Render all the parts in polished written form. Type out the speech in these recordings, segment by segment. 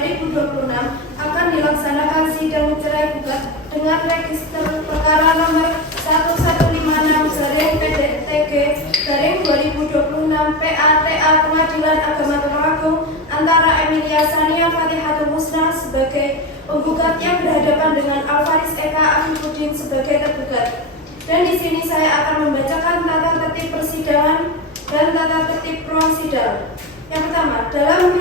2026 akan dilaksanakan sidang cerai gugat dengan register perkara nomor 1156/PDTG/2026 PATA Pengadilan Agama Tulungagung antara Emilia Sania Fatihatul Husna sebagai penggugat yang berhadapan dengan Alvaris Eka Afifuddin sebagai tergugat. Dan di sini saya akan membacakan tata tertib persidangan dan tata tertib ruang sidang. Yang pertama, dalam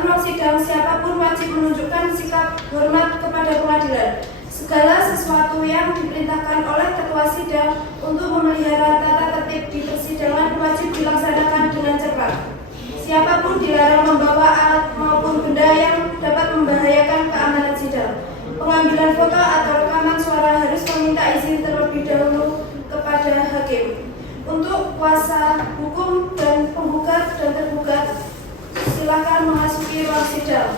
ruang sidang siapapun wajib menunjukkan sikap hormat kepada pengadilan. Segala sesuatu yang diperintahkan oleh ketua sidang untuk memelihara tata tertib di persidangan wajib dilaksanakan dengan cepat. Siapapun dilarang membawa alat maupun benda yang dapat membahayakan keamanan sidang. Pengambilan foto atau rekaman suara harus meminta izin terlebih dahulu kepada hakim. Untuk kuasa hukum dan penggugat dan tergugat, silakan memasuki ruang sidang.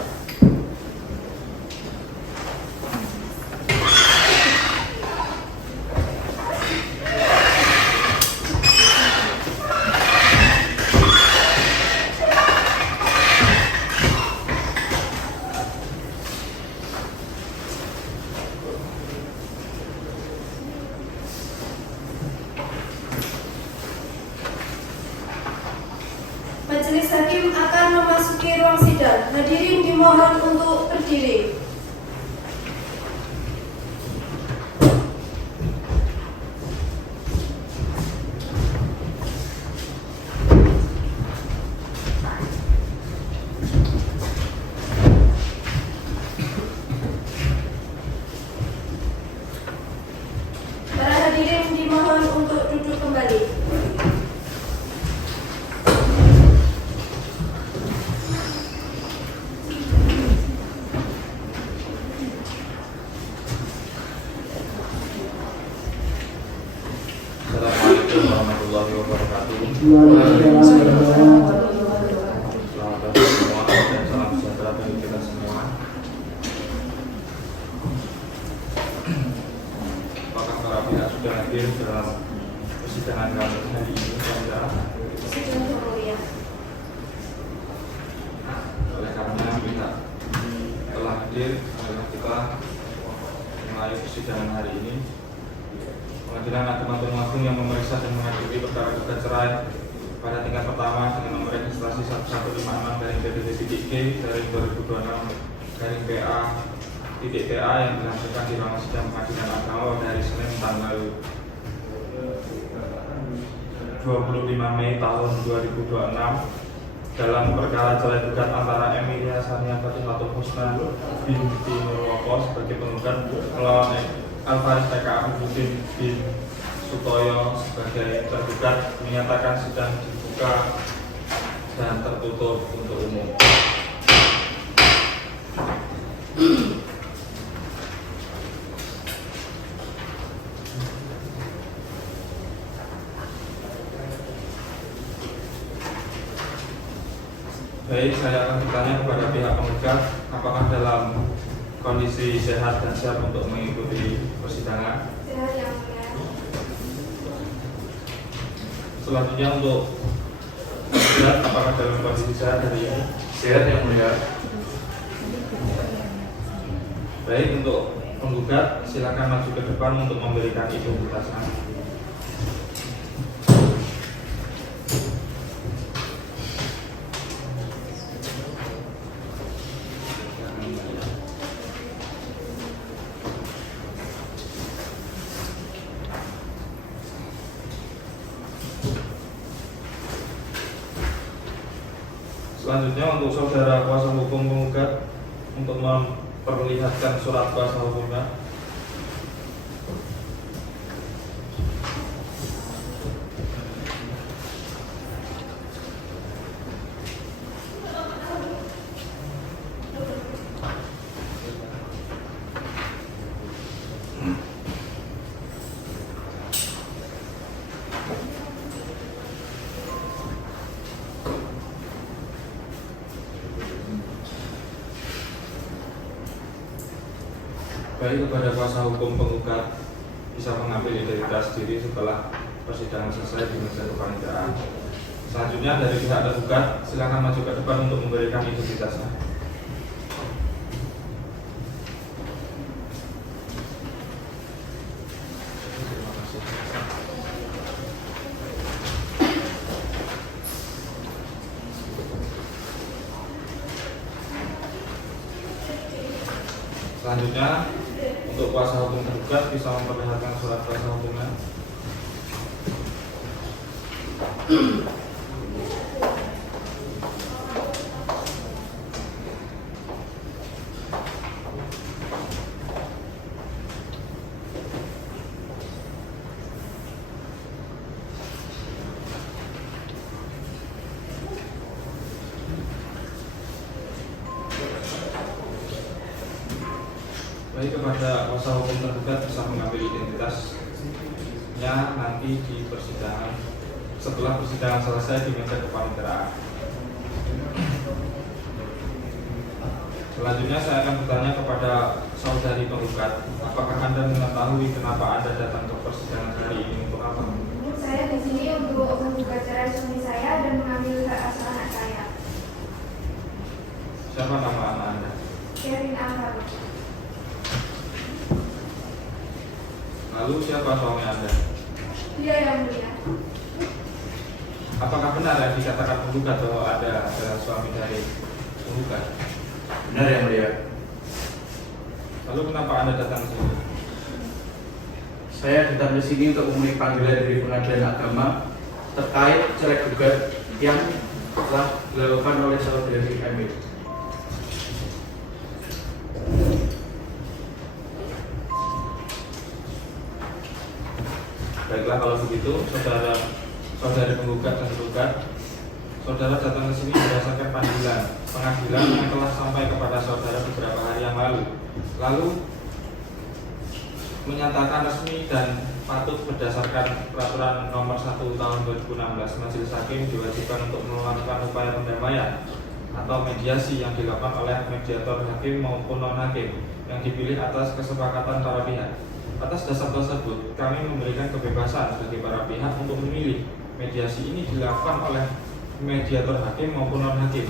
Majelis hakim akan memasuki ruang sidang. Hadirin dimohon untuk berdiri. Para hadirin dimohon untuk duduk kembali. Assalamualaikum warahmatullahi wabarakatuh. Selamat datang semua dan salam sejahtera bagi kita semua. Apakah para pihak sudah hadir dalam persidangan kali ini? Oleh karena pihak telah hadir, maka kita mulai persidangan hari ini. Pengadilan Agama Tulungagung yang memeriksa dan mengadili perkara gugat cerai pada tingkat pertama dengan nomor registrasi 1156/PDTG/2026/PA.TA yang dilangsungkan di ruang sidang Pengadilan Agama dari Senin tanggal 25 Mei tahun 2026 dalam perkara cerai gugat antara Emilia Sania Fatihatul Husna binti Nurwoko sebagai penggugat melawan Alvaris Eka Afifuddin bin Sutoyo sebagai tergugat, menyatakan sidang dibuka dan tertutup untuk umum. Baik, saya akan bertanya kepada pihak penggugat apakah dalam kondisi sehat dan siap untuk mengikuti persidangan. Sehat yang mulia. Selanjutnya untuk penggugat apakah dalam kondisi sehat hari ini? Sehat yang mulia. Baik, untuk penggugat silakan maju ke depan untuk memberikan identitasnya. Selanjutnya untuk saudara kuasa hukum penggugat untuk memperlihatkan surat kuasa hukumnya. Baik, kepada kuasa hukum penggugat bisa mengambil identitas diri setelah persidangan selesai di meja kepanitiaan. Selanjutnya dari pihak tergugat silakan maju ke depan untuk memberikan identitasnya. Selanjutnya, untuk kuasa hukum tergugat bisa memperlihatkan surat kuasa hukumnya. Baik, kepada kuasa hukum tergugat bisa mengambil identitasnya nanti di persidangan, setelah persidangan selesai di meja kepaniteraan. Selanjutnya saya akan bertanya kepada saudari penggugat, apakah Anda mengetahui kenapa Anda datang ke persidangan hari ini untuk apa? Saya di sini untuk menggugat cerai suami saya dan mengambil hak asuh anak saya. Siapa nama anak Anda? Sherin Anwar. Lalu siapa suami Anda? Dia yang mulia. Apakah benar yang dikatakan penggugat bahwa Anda adalah suami dari penggugat? Benar yang mulia. Lalu kenapa Anda datang ke sini? Saya datang ke sini untuk memenuhi panggilan dari Pengadilan Agama terkait cerai gugat yang telah dilakukan oleh saudari Emil. Baiklah, kalau begitu, saudari penggugat dan tergugat, saudara datang ke sini berdasarkan pengadilan yang telah sampai kepada saudara beberapa hari yang lalu menyatakan resmi dan patut berdasarkan peraturan nomor 1 tahun 2016, majelis hakim diwajibkan untuk melakukan upaya pendamaian atau mediasi yang dilakukan oleh mediator hakim maupun non hakim yang dipilih atas kesepakatan para pihak. Atas dasar tersebut, kami memberikan kebebasan bagi para pihak untuk memilih mediasi ini dilakukan oleh mediator hakim maupun non hakim.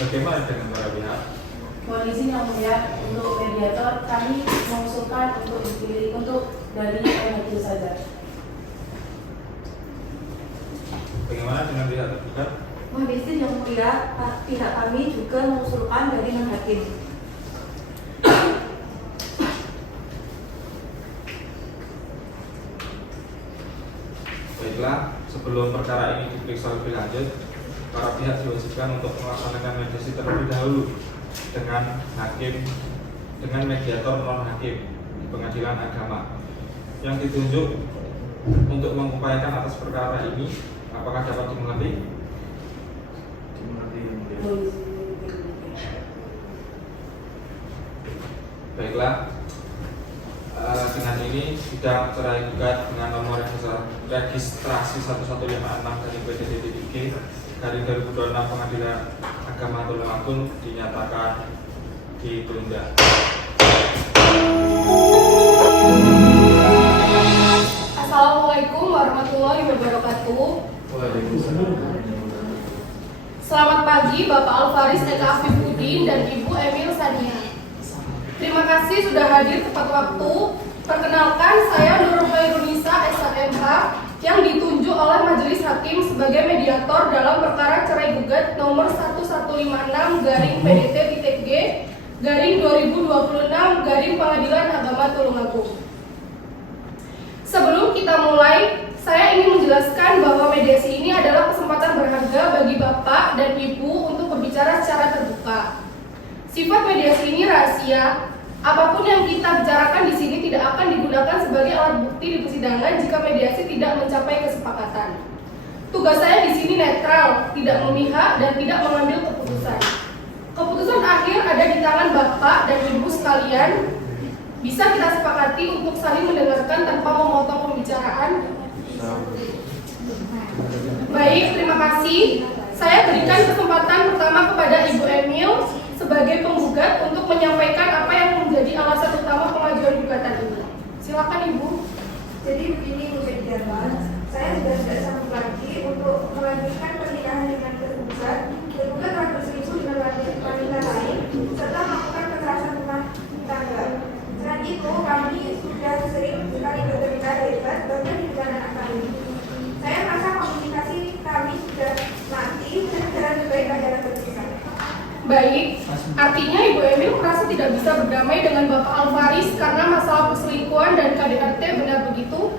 Bagaimana dengan para pihak? Mohon izin yang mulia, untuk mediator kami mengusulkan untuk dipilih untuk dari hakim saja. Bagaimana dengan pihak tergugat? Mohon izin yang mulia, pihak kami juga mengusulkan dari non hakim. Baiklah, sebelum perkara ini diperiksa lebih lanjut, para pihak diwajibkan untuk melaksanakan mediasi terlebih dahulu dengan mediator non hakim di Pengadilan Agama yang ditunjuk untuk mengupayakan atas perkara ini. Apakah dapat dimengerti? Dimengerti yang mulia. Mohon izin yang mulia. Baiklah, dengan ini sidang cerai gugat dengan nomor registrasi 1156 dari PDDTG dari 2026 Pengadilan Agama Tulungagung dinyatakan ditunda. Assalamualaikum warahmatullahi wabarakatuh. Waalaikumsalam. Selamat pagi Bapak Alfaris Eka Afifuddin dan Ibu Emil Sania. Terima kasih sudah hadir tepat waktu. Perkenalkan, saya Nurul Khairunisa SHMH yang ditunjuk oleh Majelis Hakim sebagai mediator dalam perkara cerai gugat nomor 1156-P-G-2026 Pengadilan Agama Tulungagung. Sebelum kita mulai, saya ingin menjelaskan bahwa mediasi ini adalah kesempatan berharga bagi Bapak dan Ibu untuk berbicara secara terbuka. Sifat mediasi ini rahasia. Apapun yang kita bicarakan di sini tidak akan digunakan sebagai alat bukti di persidangan jika mediasi tidak mencapai kesepakatan. Tugas saya di sini netral, tidak memihak dan tidak mengambil keputusan. Keputusan akhir ada di tangan Bapak dan Ibu sekalian. Bisa kita sepakati untuk saling mendengarkan tanpa memotong pembicaraan. Baik, terima kasih. Saya berikan kesempatan pertama kepada Ibu Emil sebagai penggugat untuk menyampaikan apa yang menjadi alasan utama pengajuan gugatan ini. Silakan Ibu. Jadi begini Bu Mediator, saya sudah tidak sanggup lagi untuk melanjutkan pernikahan dengan tergugat. Tergugat telah berselingkuh dengan wanita lain serta melakukan kekerasan rumah tangga. Selain itu, kami sudah sering sekali bercerita hebat bahkan di anak kami. Saya merasa komunikasi kami sudah mati dan jalan terbaik adalah berpisah. Baik, artinya Ibu Emil merasa tidak bisa berdamai dengan Bapak Alvaris karena masalah perselingkuhan dan KDRT, benar begitu?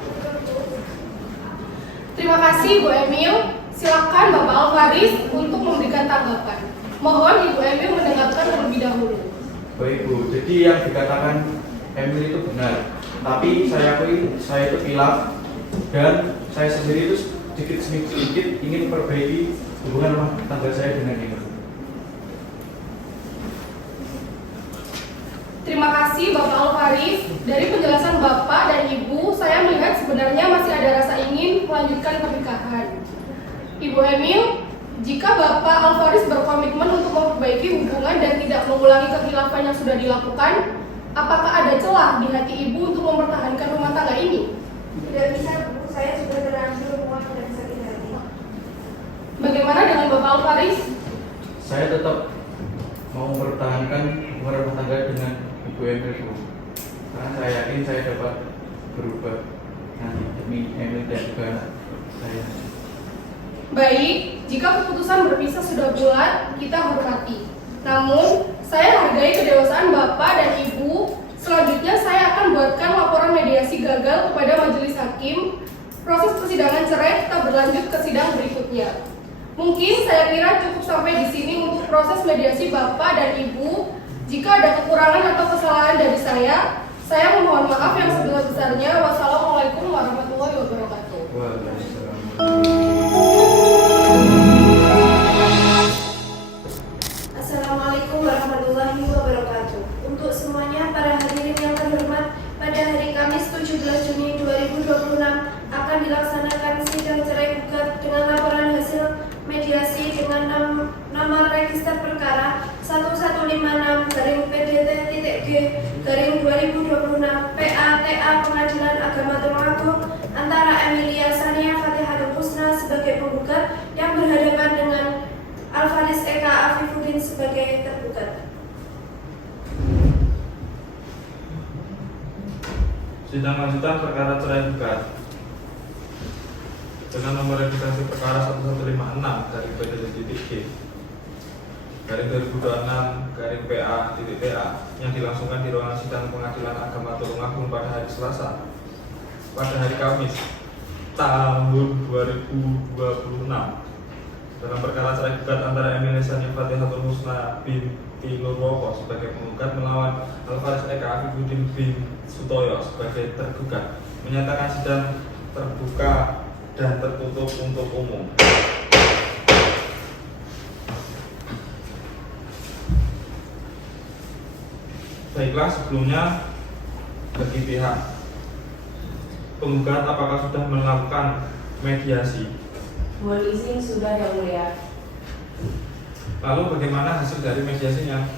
Terima kasih Ibu Emil. Silakan Bapak Alvaris untuk memberikan tanggapan. Mohon Ibu Emil mendengarkan terlebih dahulu. Baik Bu, jadi yang dikatakan Emil itu benar. Tapi saya akui saya itu hilaf dan saya sendiri itu sedikit ingin memperbaiki hubungan rumah tangga saya dengan Emil. Terima kasih Bapak Alvaris. Dari penjelasan Bapak dan Ibu, saya melihat sebenarnya masih ada rasa ingin melanjutkan pernikahan. Ibu Emil, jika Bapak Alvaris berkomitmen untuk memperbaiki hubungan dan tidak mengulangi kekhilafan yang sudah dilakukan, apakah ada celah di hati Ibu untuk mempertahankan rumah tangga ini? Tidak bisa, Bu. Saya sudah terlanjur muak dan sakit hati. Bagaimana dengan Bapak Alvaris? Saya tetap mau mempertahankan hubungan rumah tangga dengan Ibu Emil Bu. Karena saya yakin saya dapat berubah nanti demi Emil dan juga anak saya. Baik, jika keputusan berpisah sudah bulat, kita hormati. Namun, saya hargai kedewasaan Bapak dan Ibu. Selanjutnya, saya akan buatkan laporan mediasi gagal kepada majelis hakim. Proses persidangan cerai tetap berlanjut ke sidang berikutnya. Mungkin saya kira cukup sampai di sini untuk proses mediasi Bapak dan Ibu. Jika ada kekurangan atau kesalahan dari saya memohon maaf yang sebesar-besarnya. Wassalamualaikum warahmatullahi wabarakatuh. Assalamualaikum warahmatullahi wabarakatuh. Untuk semuanya, para hadirin yang terhormat, pada hari Kamis 17 Juni 2026 akan dilaksanakan sidang cerai gugat dengan laporan hasil mediasi dengan nomor register perkara 1156-PDT-G-2026 PATA Pengadilan Agama Tulungagung antara Emilia Sania Fatihatul Husna sebagai penggugat yang berhadapan dengan Alvaris Eka Afifuddin sebagai tergugat. Sidang lanjutan perkara cerai gugat dengan nomor registrasi perkara 1156 dari PDT-G garing 2026 garing PA.PA yang dilangsungkan di ruangan sidang Pengadilan Agama Tulungagung pada hari Selasa pada hari Kamis tahun 2026 dalam perkara cerai gugat antara Emilia Sania Fatihatul Husna binti Nurwoko sebagai penggugat melawan Alvaris Eka Afifuddin bin Sutoyo sebagai tergugat, menyatakan sidang terbuka dan tertutup untuk umum. Baiklah, sebelumnya bagi pihak penggugat apakah sudah melakukan mediasi? Mohon izin sudah yang mulia. Lalu bagaimana hasil dari mediasinya?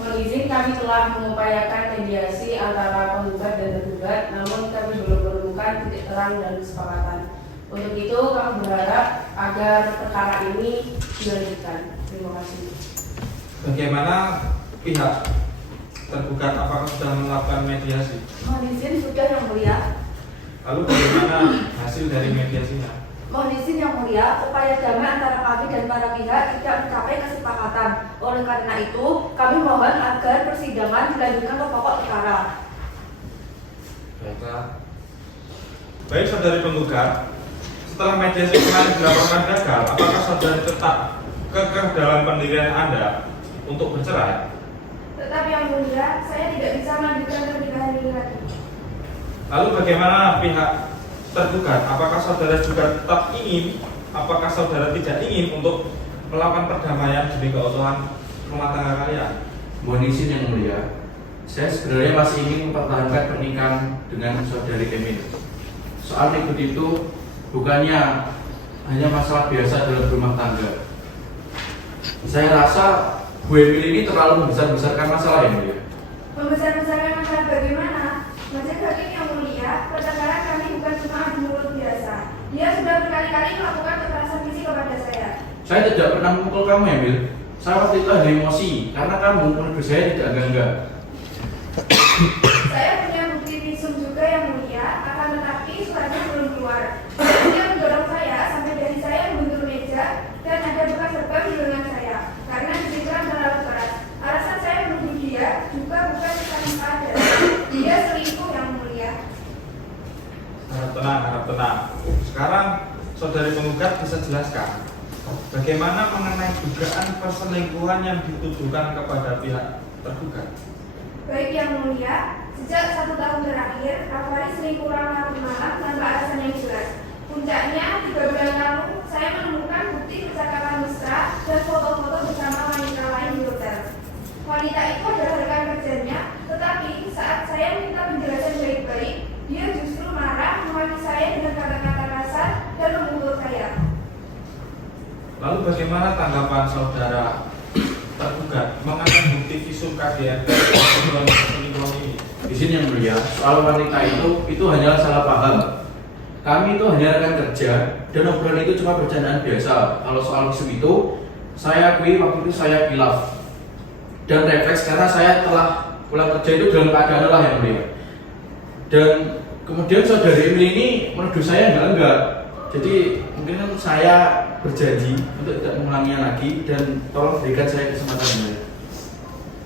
Mohon izin kami telah mengupayakan mediasi antara penggugat dan tergugat, namun kami belum menemukan titik terang dan kesepakatan. Untuk itu kami berharap agar perkara ini dilanjutkan. Terima kasih. Bagaimana pihak tergugat apakah sudah melakukan mediasi? Mohon izin sudah yang mulia. Lalu bagaimana hasil dari mediasinya? Mohon izin yang mulia, upaya damai antara kami dan para pihak tidak mencapai kesepakatan. Oleh karena itu, kami mohon agar persidangan dilanjutkan ke pokok perkara. Baiklah. Baik saudari penggugat, setelah mediasi kemarin dilaporkan gagal, apakah saudari tetap kekeh dalam pendirian Anda untuk bercerai? Tetap yang mulia, saya tidak bisa melanjutkan pernikahan ini lagi. Lalu bagaimana pihak tergugat? Apakah saudara juga tetap ingin? Apakah saudara tidak ingin untuk melakukan perdamaian demi keutuhan rumah tangga kalian? Mohon izin yang mulia, saya sebenarnya masih ingin mempertahankan pernikahan dengan saudari Emil. Soal ikut itu bukannya hanya masalah biasa dalam rumah tangga. Saya rasa Bu Emil ini terlalu membesar-besarkan masalah ya mulia. Membesar-besarkan masalah bagaimana? Majelis hakim yang mulia, pertengkaran kami bukan cuma adu mulut biasa. Dia sudah berkali-kali melakukan kekerasan fisik kepada saya. Saya tidak pernah memukul kamu Emil. Saya waktu itu hanya emosi karena kamu menuduh saya tidak enggak. Saya punya bukti visum juga yang mulia, akan tetapi suratnya belum keluar. Dia mendorong saya sampai dari saya membentur meja dan ada bekas lebam di lengan saya. Karena disitulah Dia juga bukan sadar. Dia selingkuh yang mulia. Harap tenang. Sekarang saudari penggugat bisa jelaskan bagaimana mengenai dugaan perselingkuhan yang dituduhkan kepada pihak tergugat. Baik yang mulia, sejak 1 tahun terakhir, Alvaris selingkuh malam tanpa alasan yang jelas. Puncaknya, 3 bulan lalu, saya menemukan bukti percakapan mesra dan foto-foto bersama wanita lain di hotel. Wanita itu adalah rekan kerjanya, tetapi saat saya minta penjelasan baik-baik, dia justru marah, memaki saya dengan kata-kata kasar dan memukul saya. Lalu bagaimana tanggapan saudara tergugat mengenai bukti visum KDRT selingkuhan ini? Di sini yang mulia, soal wanita itu hanyalah salah paham. Kami itu hanya rekan kerja dan obrolan itu cuma bercandaan biasa. Kalau soal visum itu, saya akui waktu itu saya khilaf dan refleks karena saya telah pulang kerja itu dalam keadaan lelah yang mulia. Dan kemudian saudari Emily ini menuduh saya enggak. Jadi mungkin saya berjanji untuk tidak mengulanginya lagi dan tolong berikan saya kesempatan ini.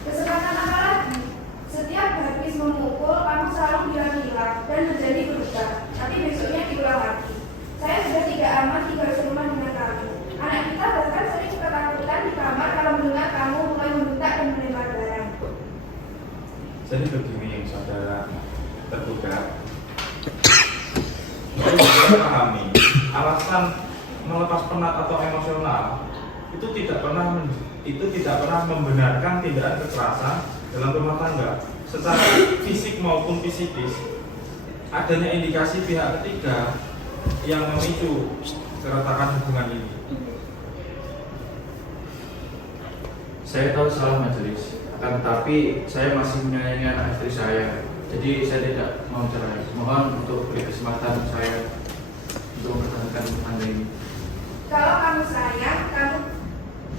Kesempatan apa lagi? Setiap habis memukul, kamu selalu bilang hilang dan menjadi berubah. Tapi besoknya diulang lagi. Saya sudah tidak aman tinggal serumah dengan kamu. Anak kita bahkan sering ketakutan di kamar kalau mendengar kamu mulai membentak dan melempar barang. Jadi begini saudara tergugat, saya bisa memahami alasan melepas penat atau emosional itu tidak pernah membenarkan tindakan kekerasan dalam rumah tangga secara fisik maupun psikis. Adanya indikasi pihak ketiga yang memicu keretakan hubungan ini. Saya tahu salah majelis, akan tetapi saya masih menyayangi anak istri saya. Jadi saya tidak mau cerai. Mohon untuk beri kesempatan saya untuk mempertahankan hubungan ini. Kalau kamu sayang, kamu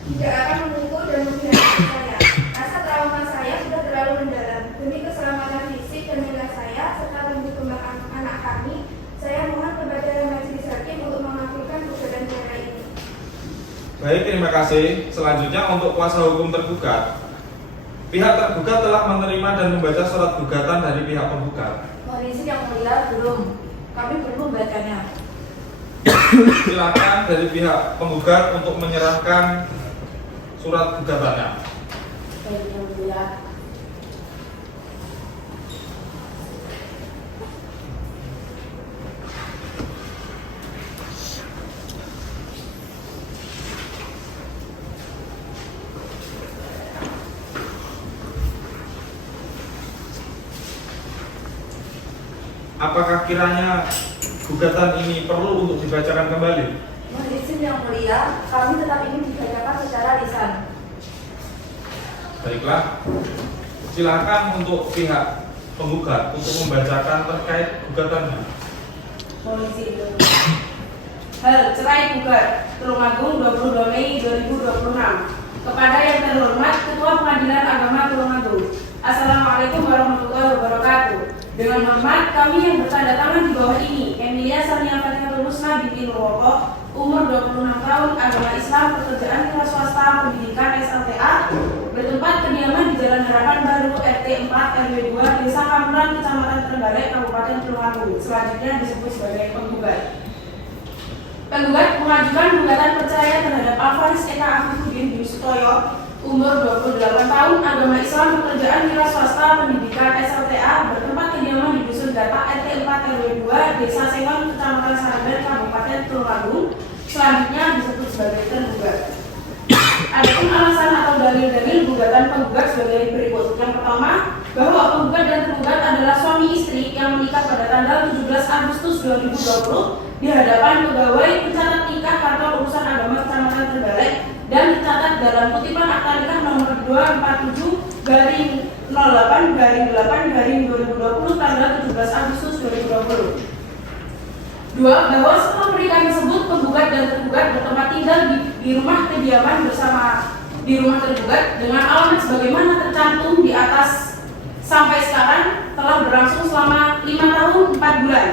tidak akan memukul dan mengkhianati saya. Rasa trauma saya sudah terlalu mendalam. Demi keselamatan fisik dan mental saya serta tumbuh kembang anak kami, saya mohon kepada majelis hakim untuk mengabulkan gugatan cerai ini. Baik, terima kasih. Selanjutnya untuk kuasa hukum tergugat. Pihak tergugat telah menerima dan membaca surat gugatan dari pihak penggugat. Mohon izin yang mulia, belum. Kami belum membacanya. Silakan dari pihak penggugat untuk menyerahkan surat gugatannya. Baik yang mulia. Apakah kiranya gugatan ini perlu untuk dibacakan kembali? Mohon izin yang mulia, kami tetap ingin dibacakan secara lisan. Baiklah, silakan untuk pihak penggugat untuk membacakan terkait gugatannya. Mohon izin. Hal cerai gugat Tulungagung 22 Mei 2026. Kepada yang terhormat Ketua Pengadilan Agama Tulungagung. Assalamualaikum warahmatullahi wabarakatuh. Dengan hormat, kami yang bertanda tangan di bawah ini, Emilia Sania Fatihatul Husna binti Nurwopo, umur 26 tahun, agama Islam, pekerjaan wira swasta, pendidikan SLTA, bertempat kediaman di Jalan Harapan Baru, RT 4 RW 2, Desa Kamuran, Kecamatan Trenggalek, Kabupaten Tulungagung. Selanjutnya disebut sebagai penggugat. Penggugat mengajukan gugatan percaya terhadap Alvaris Eka Afifuddin bin Sutoyo, umur 28 tahun, agama Islam, pekerjaan wira swasta, pendidikan SLTA, bertempat kediaman di Dusun Gata, RT 4 RW 2, Desa Sengon, Kecamatan Saraben, Kabupaten Tulungagung. Selanjutnya disebut sebagai tergugat. Adapun alasan atau dalil-dalil gugatan penggugat sebagai berikut. Yang pertama, bahwa penggugat dan tergugat adalah suami istri yang menikah pada tanggal 17 Agustus 2020 di hadapan pegawai pencatat nikah kantor urusan agama Kecamatan Trenggalek dan dicatat dalam kutipan akta nikah nomor 247/08/8/2020 tanggal 17 Agustus 2020. 2. Bahwa setelah pernikahan tersebut penggugat dan tergugat bertempat tinggal di rumah kediaman bersama di rumah tergugat dengan alamat sebagaimana tercantum di atas sampai sekarang telah berlangsung selama 5 tahun 4 bulan.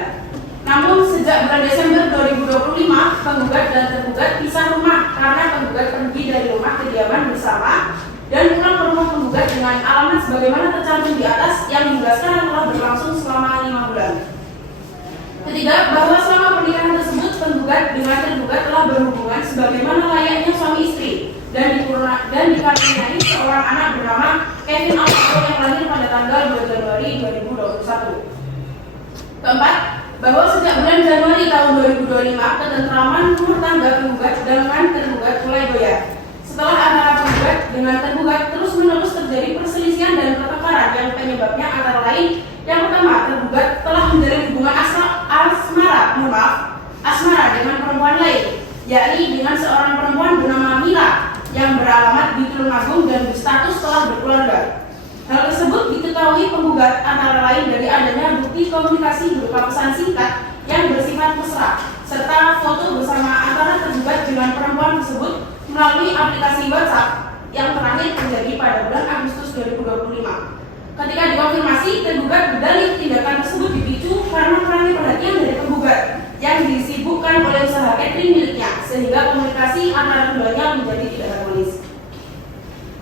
Namun sejak bulan Desember 2025 penggugat dan tergugat pisah rumah karena penggugat pergi dari rumah kediaman bersama dan pulang ke rumah penggugat penggugat dengan alamat sebagaimana tercantum di atas yang dijelaskan telah berlangsung selama 5 bulan. Ketiga, bahwa selama pernikahan tersebut penggugat dengan tergugat telah berhubungan sebagaimana layaknya suami istri dan dikaruniai seorang anak bernama Kevin Alvaro yang lahir pada tanggal 2 Januari 2021. Keempat, bahwa sejak bulan Januari tahun 2025 ketentraman rumah tangga penggugat dengan tergugat mulai goyah. Setelah antara penggugat dengan tergugat terus-menerus terjadi perselisihan dan pertengkaran yang penyebabnya antara lain yang pertama, tergugat telah menjalin hubungan asmara dengan perempuan lain, yakni dengan seorang perempuan bernama Mila yang beralamat di Tulungagung dan berstatus telah berkeluarga. Hal tersebut diketahui penggugat antara lain dari adanya bukti komunikasi berupa pesan singkat yang bersifat mesra, serta foto bersama antara tergugat dengan perempuan tersebut melalui aplikasi WhatsApp yang terakhir terjadi pada bulan Agustus 2025. Ketika dikonfirmasi, tergugat berdalih tindakan tersebut dipicu karena kurangnya perhatian dari penggugat yang disibukkan oleh usaha catering miliknya, sehingga komunikasi antara keduanya menjadi tidak harmonis.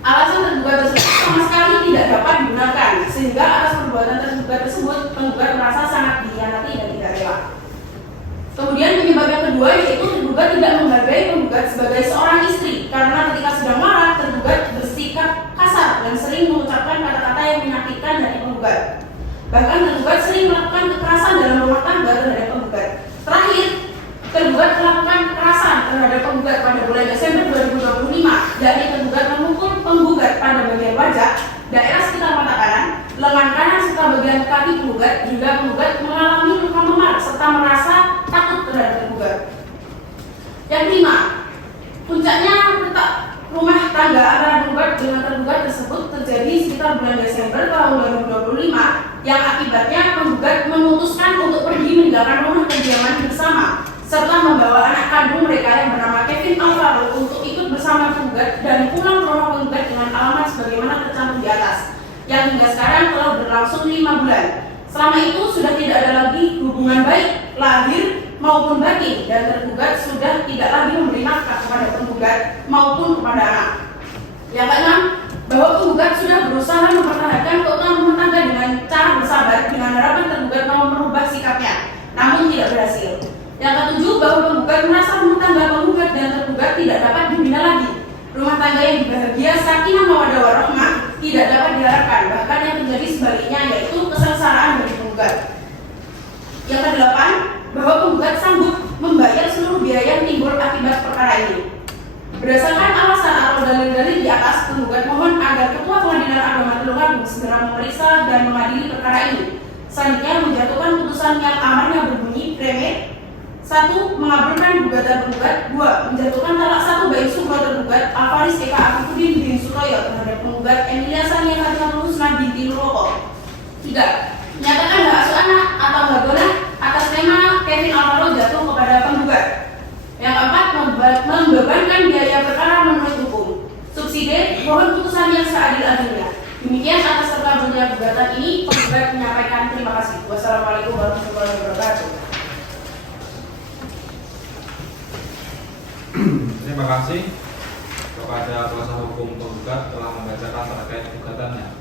Alasan tergugat tersebut sama sekali tidak dapat digunakan, sehingga atas perbuatan tergugat tersebut penggugat merasa sangat dikhianati dan tidak rela. Kemudian penyebab yang kedua yaitu tergugat tidak menghargai penggugat sebagai seorang istri, karena ketika sedang marah tergugat bersikap kasar dan sering mengucapkan kata-kata yang menyakitkan dari penggugat. Bahkan tergugat sering melakukan kekerasan dalam rumah tangga terhadap penggugat. Terakhir, tergugat melakukan kekerasan terhadap penggugat pada bulan Desember 2025, yakni tergugat memukul penggugat pada bagian wajah, daerah sekitar mata kanan, lengan kanan serta bagian kaki penggugat, hingga penggugat mengalami luka memar serta merasa takut terhadap tergugat. Yang kelima, puncaknya retak rumah tangga antara penggugat dengan tergugat tersebut terjadi sekitar bulan Desember tahun 2025 yang akibatnya penggugat memutuskan untuk pergi meninggalkan rumah kediaman bersama serta membawa anak kandung mereka yang bernama Kevin Alvaro untuk ikut bersama penggugat dan pulang ke rumah penggugat dengan alamat sebagaimana tercantum di atas yang hingga sekarang telah berlangsung 5 bulan. Selama itu sudah tidak ada lagi hubungan baik lahir maupun batin dan tergugat sudah tidak lagi memberi nafkah kepada penggugat maupun kepada anak. Yang keenam, bahwa penggugat sudah berusaha mempertahankan keutuhan rumah tangga dengan cara bersabar dengan harapan tergugat mau merubah sikapnya, namun tidak berhasil. Yang ketujuh, bahwa penggugat merasa rumah tangga penggugat dan tergugat tidak dapat dibina lagi. Rumah tangga yang bahagia, sakinah mawaddah warahmah tidak dapat diharapkan, bahkan yang terjadi sebaliknya yaitu kesengsaraan bagi penggugat. Yang kedelapan, bahwa penggugat sanggup membayar seluruh biaya yang timbul akibat perkara ini. Berdasarkan alasan atau dalil-dalil di atas, penggugat mohon agar Ketua Pengadilan Agama Tulungagung segera memeriksa dan mengadili perkara ini. Selanjutnya menjatuhkan putusan yang amarnya berbunyi premier. 1. Mengabulkan gugatan penggugat. 2. Menjatuhkan talak 1 bagi sumber tergugat Alvaris Eka Afifudin bin Sutoyo terhadap penggugat Emilia Sania Fatimah Husna binti Nuroko. 3. Menyatakan hak asuh anak atau hargonah atas tema Kevin Alvaro jatuh kepada penggugat. Yang keempat, membebankan biaya perkara menurut hukum. Subsidi, mohon putusan yang seadil-adilnya. Demikian atas terkabulnya gugatan ini, penggugat menyampaikan terima kasih. Wassalamualaikum warahmatullahi wabarakatuh. Terima kasih kepada kuasa hukum penggugat telah membacakan terkait gugatannya.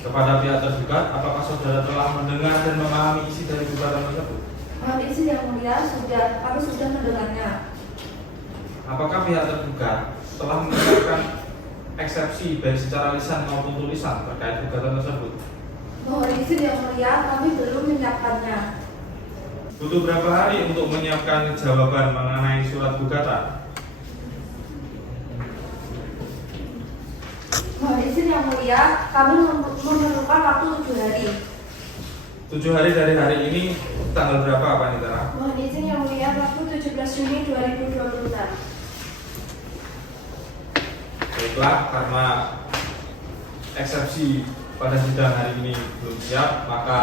Kepada pihak tergugat, apakah saudara telah mendengar dan memahami isi dari gugatan tersebut? Mohon izin yang mulia, kami sudah mendengarnya. Apakah pihak tergugat telah mendengarkan eksepsi baik secara lisan maupun tulisan terkait gugatan tersebut? Mohon izin yang mulia, kami belum menyiapkannya. Butuh berapa hari untuk menyiapkan jawaban mengenai surat gugatan? Mohon izin yang mulia, kami memerlukan waktu 7 hari. 7 hari dari hari ini tanggal berapa Pak Nitara? Mohon izin yang mulia, waktu 17 Juni 2026. Baiklah, karena eksepsi pada sidang hari ini belum siap, maka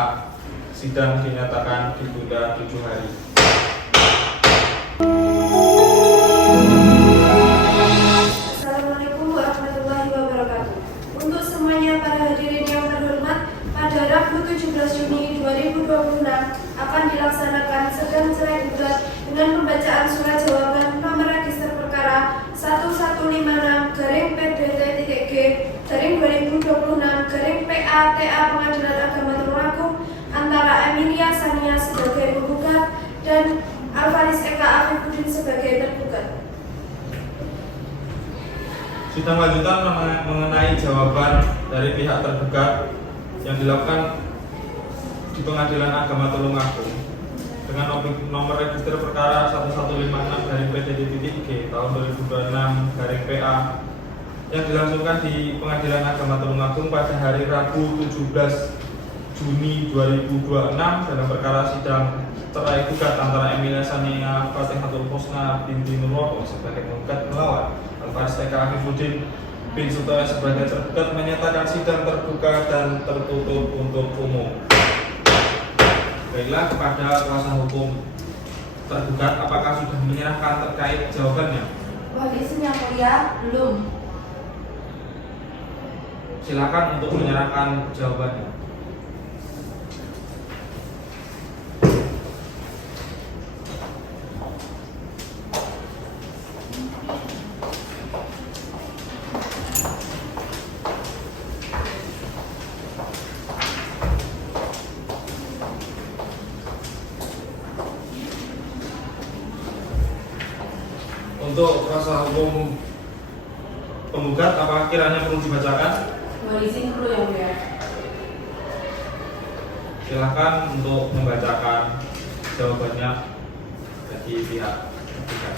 sidang dinyatakan ditunda 7 hari. Assalamualaikum warahmatullahi wabarakatuh. Untuk semuanya para hadirin yang terhormat, pada Rabu 17 Juni 2026 akan dilaksanakan sidang cerai gugat dengan pembacaan surat jawaban nomor register perkara 1156-PDT-G PATA Pengadilan Agama Tulungagung antara Emilia Sania sebagai penggugat dan Alvaris Eka Afifuddin sebagai tergugat. Sidang lanjutan mengenai jawaban dari pihak tergugat yang dilakukan di Pengadilan Agama Tulungagung dengan nomor register perkara 1156/PDD-G tahun 2026/PA yang dilangsungkan di Pengadilan Agama Tulungagung pada hari Rabu 17 Juni 2026 dalam perkara sidang cerai gugat antara Emilia Sania Fatihatul Husna binti Nuroko sebagai penggugat melawan Alvaris Eka Afifuddin bin Sutoyo sebagai tergugat menyatakan sidang terbuka dan tertutup untuk umum. Baiklah, kepada kuasa hukum tergugat, apakah sudah menyerahkan terkait jawabannya? Mohon izin yang mulia, belum. Silakan untuk menyerahkan jawabannya. Untuk kuasa hukum penggugat, apakah kiranya perlu dibacakan? Mohon izin perlu yang mulia. Silakan untuk membacakan jawabannya bagi pihak tergugat.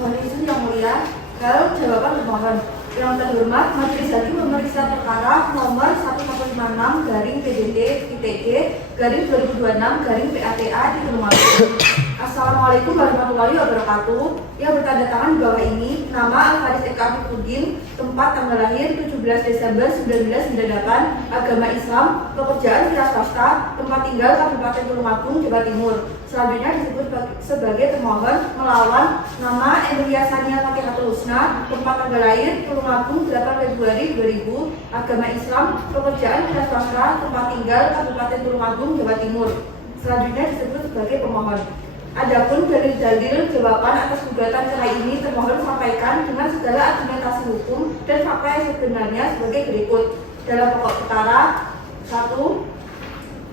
Mohon izin yang mulia, kalau jawaban termohon. Yang terhormat, Majelis Hakim memeriksa perkara nomor 1156/PDD-G/2026/PATA di Tulungagung. Assalamualaikum warahmatullahi wabarakatuh. Yang bertanda tangan di bawah ini nama Alvaris Eka Afifuddin, tempat tanggal lahir 17 Desember 1998, agama Islam, pekerjaan wira swasta, tempat tinggal Kabupaten Tulungagung, Jawa Timur. Selanjutnya disebut sebagai termohon melawan nama Emilia Sania Fatihatul Husna, tempat tanggal lahir Tulungagung 8 Februari 2000, agama Islam, pekerjaan wira swasta, tempat tinggal Kabupaten Tulungagung, Jawa Timur. Selanjutnya disebut sebagai pemohon. Adapun dalil-dalil jawaban atas gugatan cerai ini termohon sampaikan dengan segala argumentasi hukum dan fakta yang sebenarnya sebagai berikut. Dalam pokok perkara 1,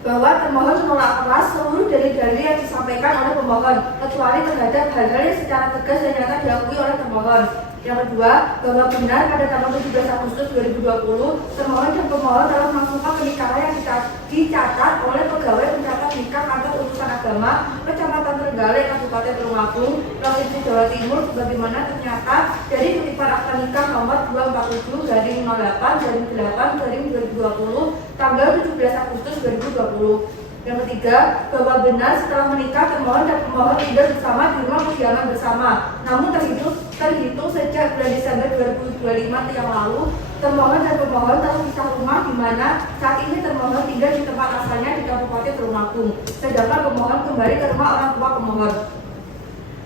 bahwa termohon menolak keras seluruh dalil-dalil yang disampaikan oleh pemohon kecuali terhadap hal-hal yang secara tegas dan nyata diakui oleh termohon. Yang kedua, bahwa benar pada tanggal 17 Agustus 2020 termohon dan pemohon telah melangsungkan pernikahan yang dicatat oleh pegawai pencatat nikah kantor urusan agama Kecamatan Trenggalek, Kabupaten Tulungagung, Provinsi Jawa Timur, sebagaimana ternyata dari kutipan akta nikah nomor 247/08/2020 tanggal 17 Agustus 2020. Yang ketiga, bahwa benar setelah menikah termohon dan pemohon tinggal bersama di rumah kediaman bersama. Namun terhitung sejak bulan Desember 2025 yang lalu, termohon dan pemohon telah pisah rumah di mana saat ini termohon tinggal di tempat asalnya di Kabupaten Tulungagung, sedangkan pemohon kembali ke rumah orang tua pemohon.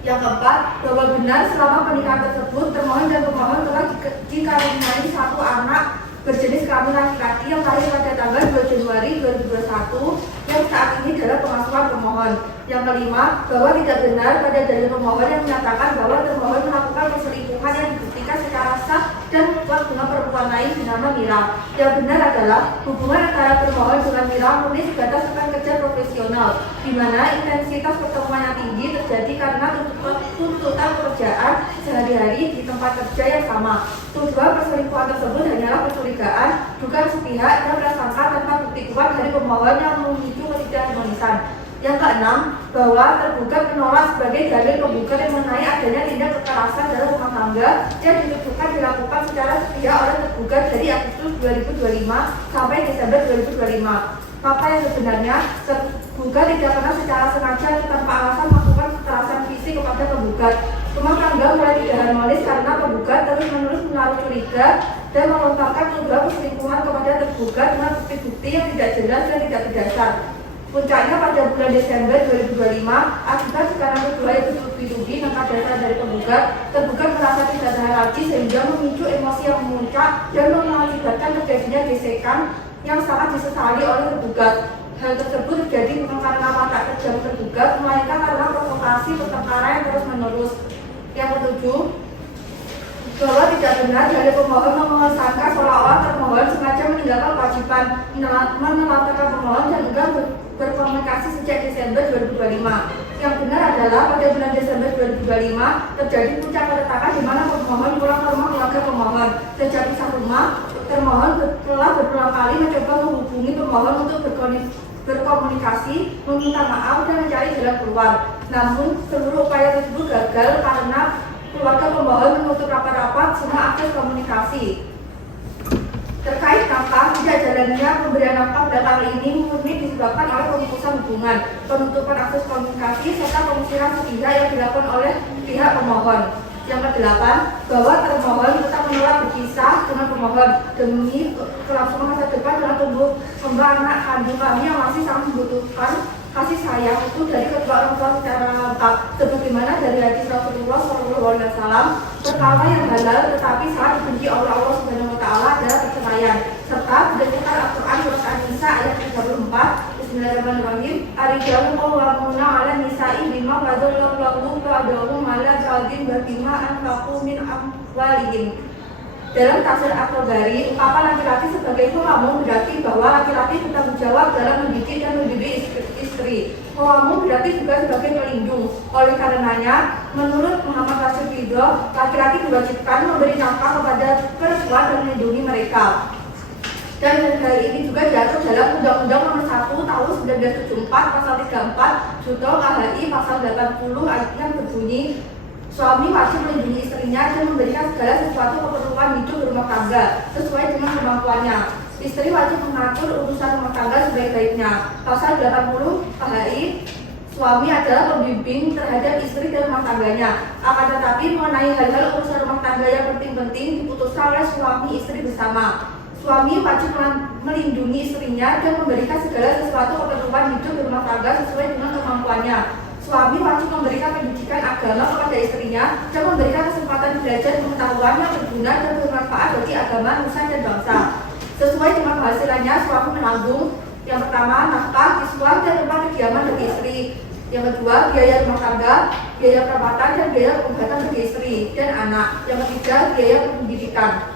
Yang keempat, bahwa benar selama pernikahan tersebut termohon dan pemohon telah dikaruniai satu anak berjenis kelamin laki-laki yang lahir pada tanggal 2 Januari 2021 yang saat ini adalah pengasuhan pemohon. Yang kelima, bahwa tidak benar pada dalil pemohon yang menyatakan bahwa termohon melakukan perselingkuhan yang dibuktikan secara sah dan mutlak dengan perempuan lain bernama Mira. Yang benar adalah hubungan antara termohon dengan Mira murni sebatas rekan kerja profesional, di mana intensitas pertemuan yang tinggi terjadi karena tuntutan pekerjaan sehari-hari di tempat kerja yang sama. Tujuan perselingkuhan tersebut hanyalah percurigaan, dugaan sepihak dan prasangka tanpa bukti kuat dari pemohon yang memicu ketidakharmonisan. Yang keenam, bahwa tergugat menolak sebagai dalil penggugat yang mengenai adanya tindak kekerasan dalam rumah tangga yang dituduhkan dilakukan secara sepihak oleh tergugat dari Agustus 2025 sampai Desember 2025. Fakta yang sebenarnya, tergugat tidak pernah secara sengaja atau tanpa alasan melakukan kekerasan fisik kepada penggugat. Rumah tangga mulai tidak harmonis karena penggugat terus-menerus menaruh curiga dan melontarkan tuduhan perselingkuhan kepada tergugat dengan bukti-bukti yang tidak jelas dan tidak berdasar. Puncaknya pada bulan Desember 2025, akibat sekarang kedua itu tuduh-tuduhi tanpa dasar dari penggugat, tergugat merasa tidak tahan lagi sehingga memicu emosi yang memuncak dan mengakibatkan terjadinya gesekan yang sangat disesali oleh tergugat. Hal tersebut terjadi bukan karena watak kejam tergugat, melainkan karena provokasi pertengkaran yang terus-menerus. Yang ketujuh, bahwa tidak benar dari pemohon mengesankan seolah-olah termohon sengaja meninggalkan kewajiban melakukan menelantarkan pemohon dan enggan berkomunikasi sejak Desember 2025. Yang benar adalah pada bulan Desember 2025 terjadi puncak keretakan di mana pemohon pulang ke rumah keluarga pemohon. Sejak pisah rumah, termohon telah berulang kali mencoba menghubungi pemohon untuk berkomunikasi, meminta maaf dan mencari jalan keluar. Namun seluruh upaya tersebut gagal karena keluarga pemohon menutup rapat-rapat semua akses komunikasi. Terkait nafkah, tidak jalannya pemberian nafkah belakangan ini murni disebabkan oleh pemutusan hubungan, penutupan akses komunikasi, serta pengusiran sepihak yang dilakukan oleh pihak pemohon. Yang kedelapan, bahwa termohon tetap menolak berpisah dengan pemohon demi kelangsungan masa depan dengan tumbuh kembang anak kandung kami yang masih sangat membutuhkan kasih sayang itu dari kedua orang tua secara lengkap, sebagaimana dari hadis Rasulullah SAW, perkara yang halal tetapi sangat dibenci oleh Allah Subhanahu Wa Taala adalah perceraian, serta berdasarkan Al-Quran surat An-Nisa ayat 34. Bismillahirrahmanirrahim. Ar-rijalu qawwamuna 'alan nisa'i bima faddalallahu ba'dahum 'ala ba'din wa bima anfaqu min amwalihim. Dalam tafsir At-Tabari, ungkapan laki-laki sebagai qawamun berarti bahwa laki-laki bertanggung jawab dalam mendidik dan mendidik istri. Qawamun berarti juga sebagai pelindung. Oleh karenanya, menurut Muhammad Rashid Ridho, laki-laki diwajibkan memberi nafkah kepada perempuan dan melindungi mereka. Dan hal ini juga diatur dalam Undang-Undang Nomor 1 Tahun 1974 Pasal 34 Junto KHI Pasal 80 ayat yang berbunyi, suami wajib melindungi istrinya dan memberikan segala sesuatu keperluan hidup rumah tangga sesuai dengan kemampuannya. Istri wajib mengatur urusan rumah tangga sebaik-baiknya. Pasal 80 KHI, suami adalah pembimbing terhadap istri dan rumah tangganya. Akan tetapi mengenai hal-hal urusan rumah tangga yang penting-penting diputuskan oleh suami istri bersama. Suami wajib melindungi istrinya dan memberikan segala sesuatu keperluan hidup rumah tangga sesuai dengan kemampuannya. Suami wajib memberikan pendidikan agama kepada istrinya dan memberikan kesempatan belajar pengetahuan yang berguna dan bermanfaat bagi agama, nusa dan bangsa. Sesuai dengan penghasilannya, suami menanggung yang pertama nafkah, kiswah dan tempat kediaman bagi istri. Yang kedua, biaya rumah tangga, biaya perawatan dan biaya pengobatan bagi istri dan anak. Yang ketiga, biaya pendidikan.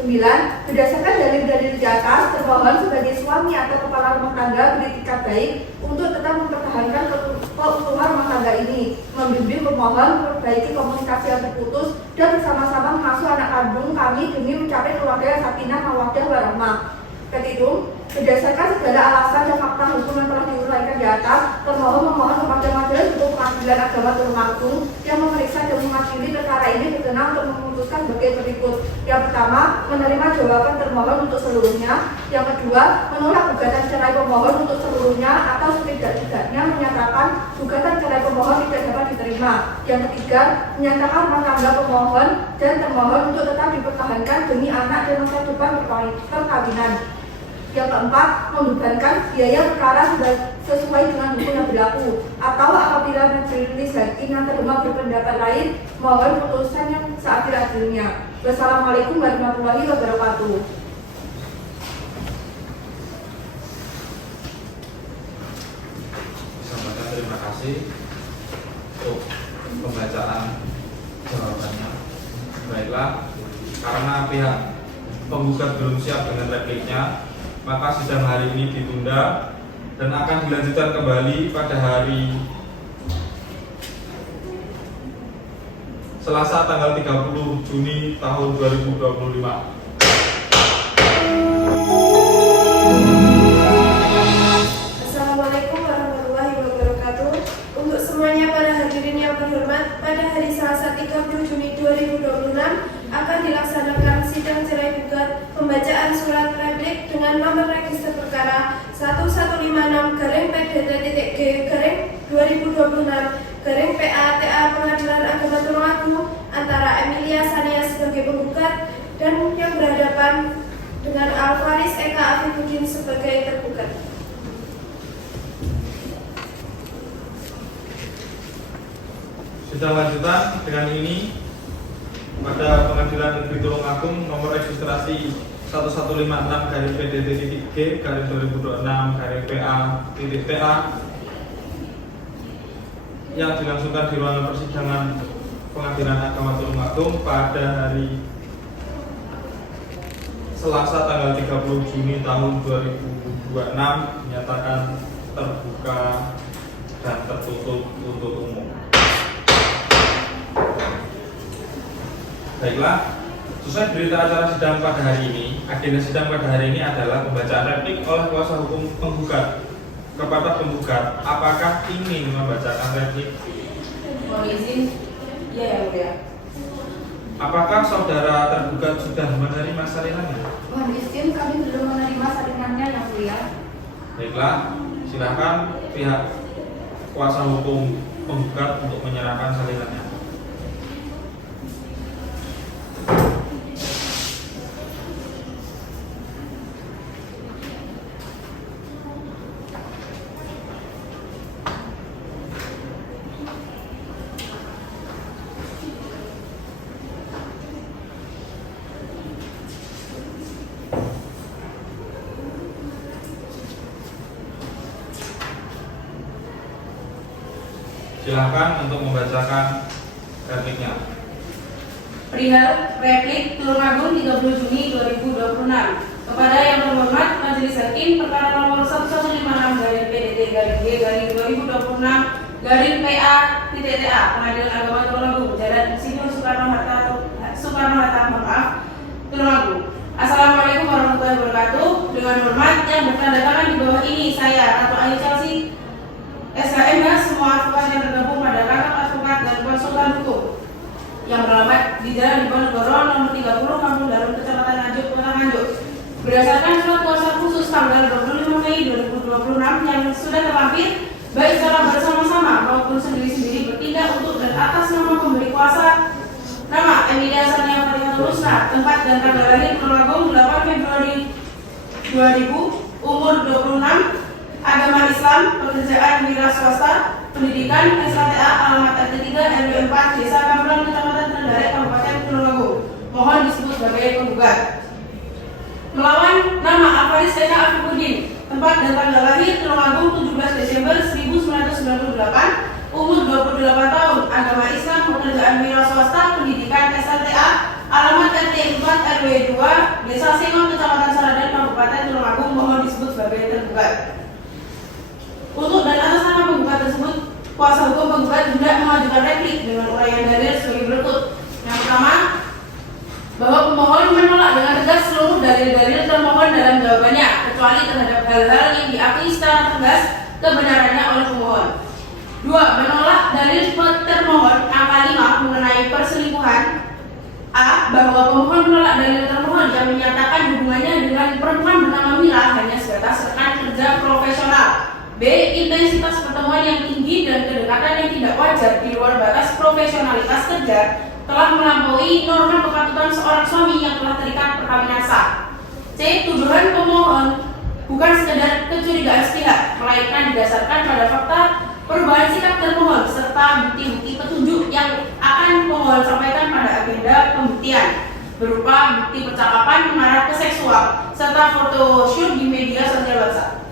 9. Berdasarkan dalil-dalil di atas, termohon sebagai suami atau kepala rumah tangga beretikat baik untuk tetap mempertahankan keutuhan rumah tangga ini, membimbing pemohon memperbaiki komunikasi yang terputus dan bersama-sama mengasuh anak kandung kami demi mencapai keluarga yang sakinah mawaddah warahmah. Ketiga, berdasarkan segala alasan dan fakta hukum yang telah diuraikan di atas, termohon memohon kepada Majelis Hukum Pengadilan Agama Tulungagung yang memeriksa dan mengadili perkara ini berkenan untuk memutuskan sebagai berikut. Yang pertama, menerima jawaban termohon untuk seluruhnya. Yang kedua, menolak gugatan cerai pemohon untuk seluruhnya atau setidak-tidaknya menyatakan gugatan cerai pemohon tidak dapat diterima. Yang ketiga, menyatakan rumah tangga pemohon dan termohon untuk tetap dipertahankan demi anak dan masa depan perkawinan. Yang keempat, membebankan biaya perkara sesuai dengan hukum yang berlaku, atau apabila majelis hakim yang terhormat berpendapat lain, mohon putusan yang seadil-adilnya. Wassalamualaikum warahmatullahi wabarakatuh. Sampaikan terima kasih untuk pembacaan jawabannya. Baiklah, karena pihak penggugat belum siap dengan repliknya, maka sidang hari ini ditunda dan akan dilanjutkan kembali pada hari Selasa tanggal 30 Juni tahun 2025. Assalamualaikum warahmatullahi wabarakatuh. Untuk semuanya para hadirin yang terhormat, pada hari Selasa 30 Juni 2026 akan dilaksanakan sidang cerai gugat pembacaan surat replik dengan nomor register perkara 1156-G-2026-PA-TA Pengadilan Agama Tulungagung antara Emilia Sania sebagai penggugat dan yang berhadapan dengan Alvaris Eka Afifuddin sebagai tergugat. Sidang lanjutan dengan ini pada Pengadilan Negeri Tulungagung nomor registrasi 1156-G-2026-PA-TA yang dilangsungkan di ruangan persidangan Pengadilan Agama Tulungagung pada hari Selasa tanggal 30 Juni tahun 2026 dinyatakan terbuka dan tertutup untuk umum. Baiklah, sesuai berita acara sidang pada hari ini, agenda sidang pada hari ini adalah pembacaan replik oleh kuasa hukum penggugat. Kepada penggugat, apakah ingin membacakan replik? Mohon izin, ya yang mulia. Apakah saudara tergugat sudah menerima salinannya? Mohon izin, kami belum menerima salinannya yang mulia. Baiklah, silakan pihak kuasa hukum penggugat untuk menyerahkan salinannya. Silakan untuk membacakan repliknya. Perihal replik Tulungagung 30 Juni 2026 kepada yang terhormat Majelis Hakim perkara nomor 1156/PDT/2026/PA-TA Pengadilan Agama Tulungagung Jalan Insinyur Soekarno-Hatta Tulungagung. Assalamualaikum warahmatullahi wabarakatuh. Dengan hormat yang bertanda tangan di bawah ini saya Ratu Ayu Chelsea SHMH, semua advokat yang tergabung pada Kantor Advokat dan Konsultan Hukum yang beralamat di Jalan Diponegoro nomor 30 Kampung Darum, Kecamatan Nganjuk, Kota Nganjuk. Berdasarkan surat kuasa khusus tanggal 25 Mei 2026 yang sudah terlampir, baik secara bersama-sama maupun sendiri-sendiri bertindak untuk dan atas nama pemberi kuasa, nama Emilia Sania Fatihatul Husna, tempat dan tanggal lahir Tulungagung 8 Februari 2000, umur 26, agama Islam, pekerjaan wira swasta, pendidikan SKTA, alamat RT 3 RW 4 Desa Kambrang, Kecamatan Trenggalek, Kabupaten Tulungagung. Mohon disebut sebagai penggugat. Melawan nama Alfaris Eka Afifudin, tempat dan tanggal lahir Tulungagung 17 Desember 1998, umur 28 tahun, agama Islam, pekerjaan wira swasta, pendidikan SKTA, alamat RT 4 RW 2 Desa Sengon, Kecamatan Saradan, Kabupaten Tulungagung. Mohon disebut sebagai tergugat. Untuk dan atas nama penggugat tersebut, kuasa hukum penggugat hendak mengajukan replik dengan uraian dalil sebagai berikut. Yang pertama, bahwa pemohon menolak dengan tegas seluruh dalil-dalil termohon dalam jawabannya, kecuali terhadap hal-hal yang diakui secara tegas kebenarannya oleh pemohon. 2. Menolak dalil termohon angka 5 mengenai perselingkuhan. A. Bahwa pemohon menolak dalil termohon yang menyatakan hubungannya dengan perempuan bernama Mila hanya sebatas rekan kerja profesional. B. Intensitas pertemuan yang tinggi dan kedekatan yang tidak wajar di luar batas profesionalitas kerja telah melampaui norma kepatutan seorang suami yang telah terikat perkawinan sah. C. Tuduhan pemohon bukan sekedar kecurigaan sepihak, melainkan didasarkan pada fakta perubahan sikap termohon serta bukti-bukti petunjuk yang akan pemohon sampaikan pada agenda pembuktian berupa bukti percakapan mengarah ke seksual serta foto shoot di media sosial WhatsApp.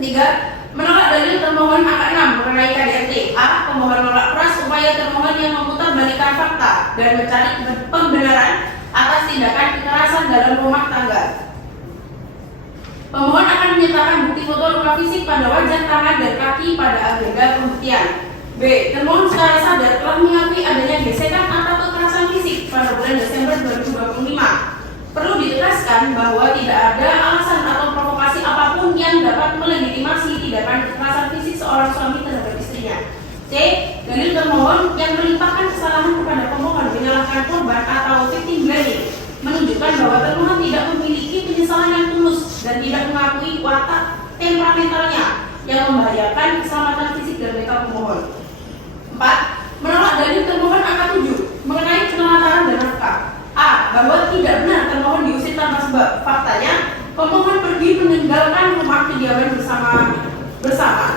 3. Menolak dalil termohon angka 6 mengenai KDRT. A. Pemohon menolak keras upaya termohon yang memutarbalikkan fakta dan mencari pembenaran atas tindakan kekerasan dalam rumah tangga. Pemohon akan menyertakan bukti foto luka fisik pada wajah, tangan, dan kaki pada agenda pembuktian. B. Termohon secara sadar telah mengakui adanya gesekan atau kekerasan fisik pada bulan Desember 2025. Perlu ditegaskan bahwa tidak ada alasan atau provokasi apapun yang dapat melegitimasi tindakan kekerasan fisik seorang suami terhadap istrinya. C. Dalil termohon yang melimpahkan kesalahan kepada pemohon menyalahkan korban atau victim blaming menunjukkan bahwa termohon tidak memiliki penyesalan yang tulus dan tidak mengakui watak temperamentalnya yang membahayakan keselamatan fisik dan mental pemohon. 4. Menolak dalil termohon angka 7 mengenai penelantaran dan nafkah. A. Bahwa tidak benar termohon diusir tanpa sebab. Faktanya, pemohon pergi meninggalkan rumah kediaman bersama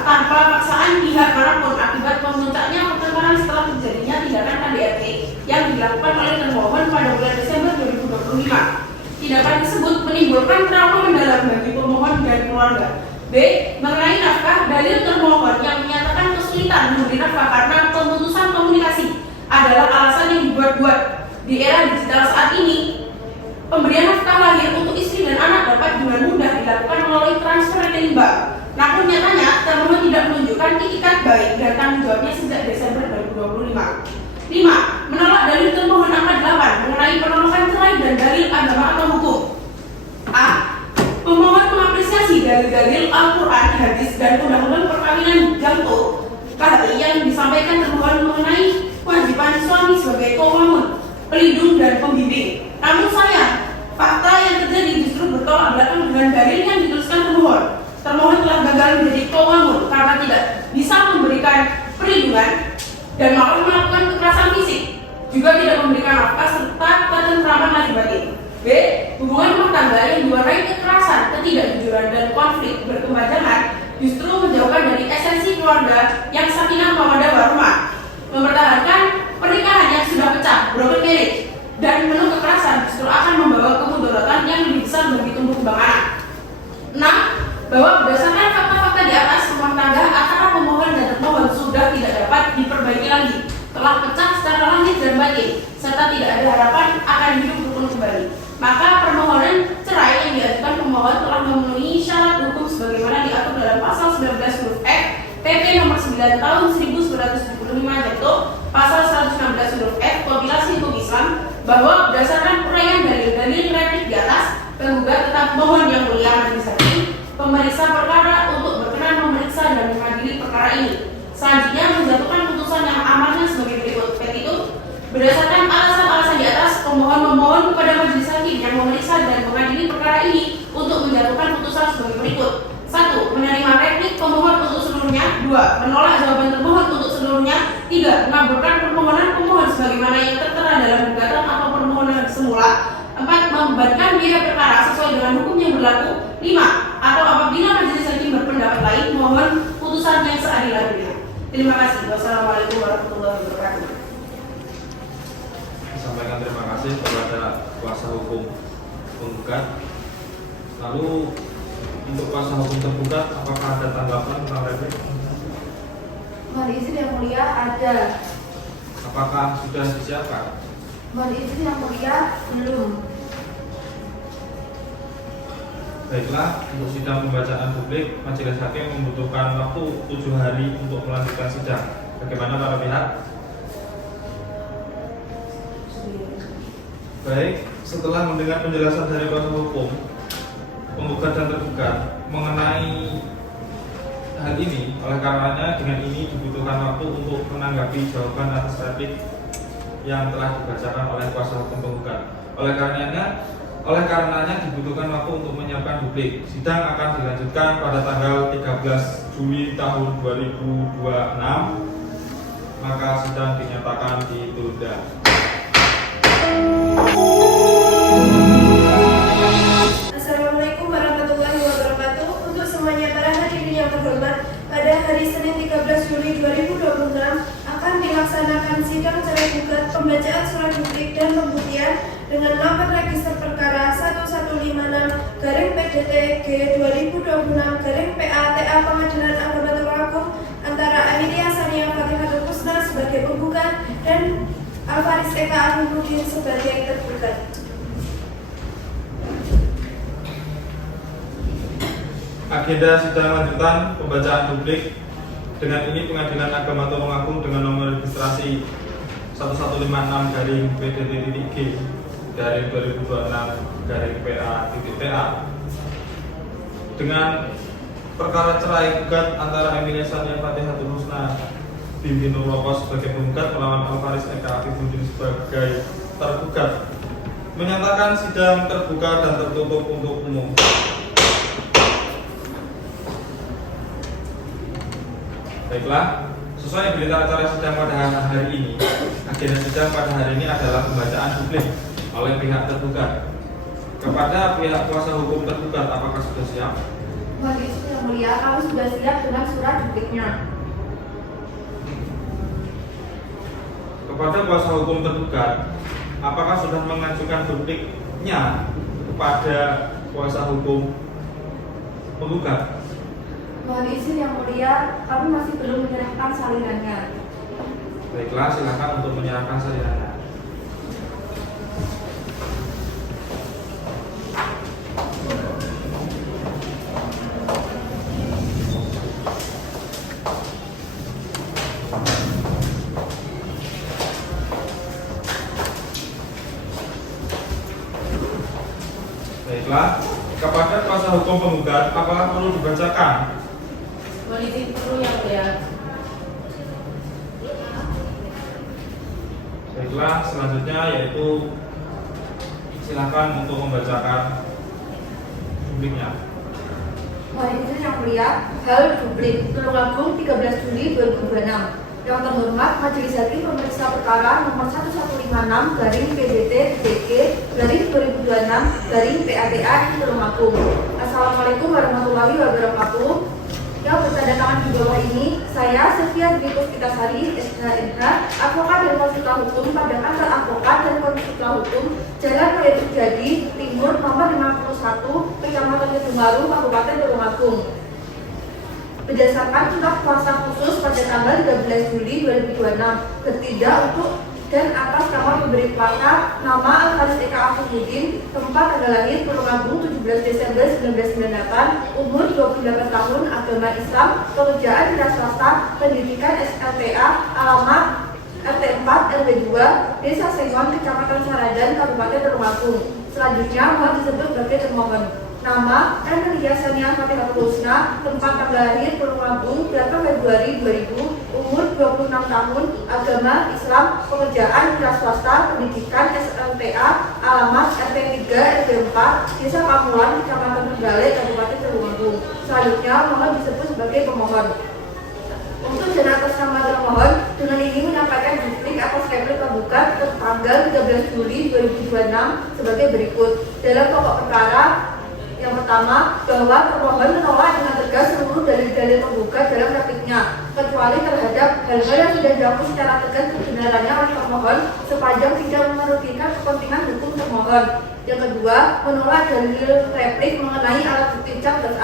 tanpa paksaan pihak manapun akibat memuncaknya pertengkaran setelah terjadinya tindakan KDRT yang dilakukan oleh termohon pada bulan Desember 2025. Tindakan tersebut menimbulkan trauma mendalam bagi pemohon dan keluarga. B. Mengenai nafkah, dalil termohon yang menyatakan kesulitan memberi nafkah karena pemutusan komunikasi adalah alasan yang dibuat-buat. Di era digital saat ini, Pemberian nafkah lahir untuk istri dan anak dapat dengan mudah dilakukan melalui transfer rekening bank. Namun nyatanya, termohon tidak menunjukkan itikat baik dan tanggung jawabnya sejak Desember 2025. 5. Menolak dalil termohon angka 8 mengenai penolakan cerai dan dalil agama atau hukum. A. Pemohon mengapresiasi dalil-dalil Al-Quran, hadis, dan undang-undang perkawinan Jamto KHI yang disampaikan termohon mengenai kewajiban suami sebagai qawamun, pelindung dan pembimbing. Namun sayang, fakta yang terjadi justru bertolak belakang dengan dalil yang dituliskan termohon. Termohon telah gagal menjadi qawamun karena tidak bisa memberikan perlindungan dan malah melakukan kekerasan fisik, juga tidak memberikan nafkah serta ketentraman lahir batin. B. Hubungan rumah tangga yang diwarnai kekerasan, ketidakjujuran, dan konflik berkepanjangan justru menjauhkan dari esensi keluarga yang sakinah mawaddah warahmah, mempertahankan pernikahan yang sudah pecah, broken marriage, dan penuh kekerasan justru akan membawa kemudaratan yang lebih besar bagi tumbuh kembang anak. 6. Bahwa berdasarkan fakta-fakta di atas, rumah tangga antara pemohon dan termohon sudah tidak dapat diperbaiki lagi, telah pecah secara lahir dan batin, serta tidak ada harapan akan hidup rukun kembali. Maka permohonan cerai yang diajukan pemohon telah memenuhi syarat hukum sebagaimana diatur dalam pasal 19 huruf F PP nomor 9 tahun 1975 Jamto, pasal 116 huruf F Kompilasi Hukum Islam, bahwa berdasarkan uraian dalil-dalil replik di atas, penggugat tetap mohon yang mulia majelis hakim pemeriksa perkara untuk berkenan memeriksa dan mengadili perkara ini. Selanjutnya menjatuhkan putusan yang amannya sebagai berikut. Petitum. Berdasarkan alasan-alasan di atas, pemohon memohon kepada majelis hakim yang memeriksa dan mengadili perkara ini untuk menjatuhkan putusan sebagai berikut. 1. Menerima replik pemohon untuk seluruhnya. 2. Menolak jawaban termohon untuk seluruhnya. 3. Mengabulkan permohonan pemohon sebagaimana yang tertera dalam gugatan atau permohonan semula. 4. Membebankan biaya perkara sesuai dengan hukum yang berlaku. 5. Atau apabila majelis hakim berpendapat lain, mohon putusan yang seadil-adilnya. Terima kasih. Wassalamualaikum warahmatullahi wabarakatuh. Sampaikan terima kasih kepada kuasa hukum penggugat. Lalu untuk kuasa hukum tergugat, apakah ada tanggapan tentang replik? Mohon izin yang mulia, ada. Apakah sudah disiapkan? Mohon izin yang mulia, belum. Baiklah, untuk sidang pembacaan publik, majelis hakim membutuhkan waktu 7 hari untuk melanjutkan sidang. Bagaimana para pihak? Baik, setelah mendengar penjelasan dari kuasa hukum, penggugat dan tergugat mengenai hal ini, oleh karenanya dengan ini dibutuhkan waktu untuk menanggapi jawaban atas replik yang telah dibacakan oleh kuasa hukum penggugat. Oleh karenanya dibutuhkan waktu untuk menyiapkan duplik. Sidang akan dilanjutkan pada tanggal 13 Juli tahun 2026. Maka sidang dinyatakan ditunda. Assalamualaikum warahmatullahi wabarakatuh. Untuk semuanya para hadirin yang terhormat, pada hari Senin 13 Juli 2026 akan dilaksanakan sidang cerai gugat pembacaan surat duplik dan pembuktian dengan nomor register perkara 1156-PDT-G2026-PA-TA Pengadilan Agama Tulungagung antara Emilia Sania Fatihatul Husna sebagai penggugat dan Alfaris Eka Afifuddin sebagai tergugat. Agenda sidang lanjutan pembacaan duplik. Dengan ini Pengadilan Agama Tulungagung dengan nomor registrasi 1156-PDT-G/2026-PA-TA dengan perkara cerai gugat antara Emilia Sania Fatihatul Husna binti Nur Roqos sebagai penggugat melawan Alfaris Eka Afifuddin sebagai tergugat, menyatakan sidang terbuka dan tertutup untuk umum. Baiklah, sesuai berita acara sidang pada hari ini, agenda sidang pada hari ini adalah pembacaan duplik oleh pihak tergugat. Kepada pihak kuasa hukum tergugat, apakah sudah siap? Mohon izin yang mulia, kami sudah siap dengan surat dupliknya. Kepada kuasa hukum tergugat, apakah sudah mengajukan dupliknya kepada kuasa hukum penggugat? Mohon izin yang mulia, kami masih belum menyerahkan salinannya. Baiklah, silakan untuk menyerahkan salinannya. Advokatnya kuasa hukum penggugat, apakah perlu dibacakan? Mohon izin perlu yang mulia. Baiklah, selanjutnya yaitu silakan untuk membacakan publiknya. Mohon izin yang mulia, hal publik Tulungagung 13 Juli 2026. Yang terhormat Majelis Hakim Pemeriksa Perkara nomor 1156 garing PDT DG garing 2026 garing PATA Tulungagung. Assalamualaikum warahmatullahi wabarakatuh. Yang bertanda tangan di bawah ini, saya Sylvia Dwi Puspitasari, SHMH, advokat dan konsultan hukum pada kantor advokat dan konsultan hukum Jalan Raya Sujadi Timur nomor 51, Kecamatan Kedungwaru, Kabupaten Tulungagung. Berdasarkan surat kuasa khusus pada tanggal 13 Juli 2026 bertindak untuk dan atas nama pemberi kuasa nama Al-Faris Eka Afifuddin, tempat tanggal lahir Tulungagung 17 Desember 1998, umur 28 tahun, agama Islam, pekerjaan wira swasta, pendidikan SLTA, alamat RT 4 RW 2 Desa Sengon, Kecamatan Saradan, Kabupaten Tulungagung. Selanjutnya mohon disebut sebagai termohon. Nama Emilia Sania Fatihah Husna, tempat tanggal lahir Tulungagung 8 Februari 2000, umur 26 tahun, agama Islam, pekerjaan wira swasta, pendidikan SLTA, alamat RT 3 RT 4 Desa Pamulan, Kecamatan Trenggalek, Kabupaten Tulungagung. Selanjutnya mohon disebut sebagai pemohon. Untuk dan atas nama termohon, dengan ini menyampaikan duplik atas replik penggugat tanggal 13 Juli 2026 sebagai berikut. Dalam pokok perkara, yang pertama, bahwa termohon menolak dengan tegas seluruh dalil-dalil penggugat dalam repliknya, kecuali terhadap hal-hal yang sudah diakui secara tegas kebenarannya oleh termohon sepanjang tidak merugikan kepentingan hukum termohon. Yang kedua, menolak dalil replik mengenai alat bukti cap dan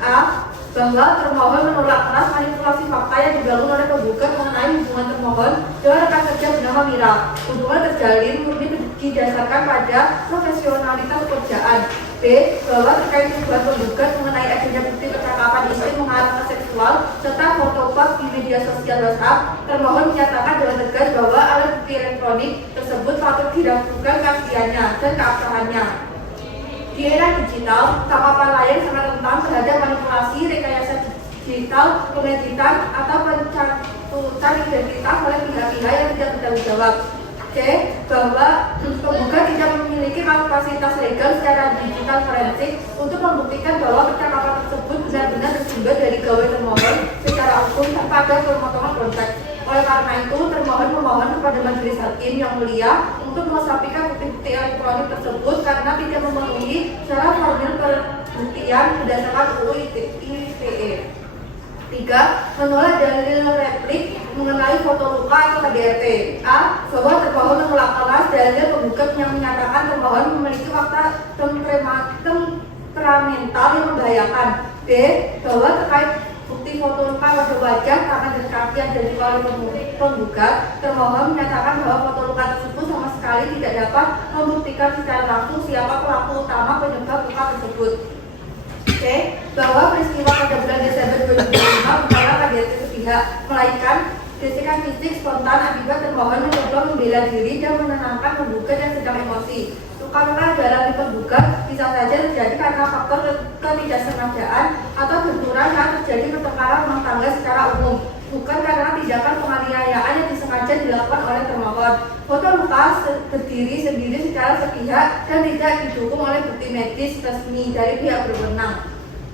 A. Bahwa termohon menolak keras manipulasi fakta yang dibangun oleh penggugat mengenai hubungan termohon dengan rekan kerja bernama Mira. Hubungan terjalin murni didasarkan pada profesionalitas pekerjaan. B. Bahwa terkait tuduhan penggugat mengenai adanya bukti percakapan istri mengarah ke seksual serta foto-foto di media sosial WhatsApp, termohon menyatakan dengan tegas bahwa alat bukti elektronik tersebut patut diragukan keasliannya dan keabsahannya. Di era digital, tangkapan layar sangat rentan terhadap manipulasi, rekayasa digital, pengeditan, atau pencatutan identitas oleh pihak-pihak yang tidak bertanggung jawab. C. Bahwa penggugat tidak memiliki kapasitas legal secara digital forensik untuk membuktikan bahwa percakapan tersebut benar-benar bersumber dari gawai termohon secara hukum tanpa ada pemotongan konteks. Oleh karena itu, termohon memohon kepada majelis hakim yang mulia untuk mengesampingkan bukti-bukti elektronik tersebut karena tidak memenuhi syarat formil pembuktian berdasarkan UU ITE. 3. Menolak dalil replik mengenai foto luka atau KDRT. A. Bahwa termohon menolak keras dalil penggugat yang menyatakan termohon memiliki fakta temperamental yang membahayakan. B. Bahwa terkait bukti foto luka pada wajah, tangan dan kaki yang dilakukan oleh penggugat, termohon menyatakan bahwa foto luka tersebut sama sekali tidak dapat membuktikan secara langsung siapa pelaku utama penyebab luka tersebut. C. Bahwa peristiwa pada bulan Desember 2005 bukanlah KDRT sepihak, melainkan gesekan fisik spontan akibat termohon mencoba membela diri dan menenangkan penggugat yang sedang emosi. Luka-luka dalam penggugat bisa saja terjadi karena faktor ketidaksengajaan atau benturan saat terjadi pertengkaran rumah tangga secara umum, bukan karena tindakan penganiayaan yang disengaja dilakukan oleh termohon. Foto luka berdiri sendiri secara sepihak dan tidak didukung oleh bukti medis resmi dari pihak berwenang.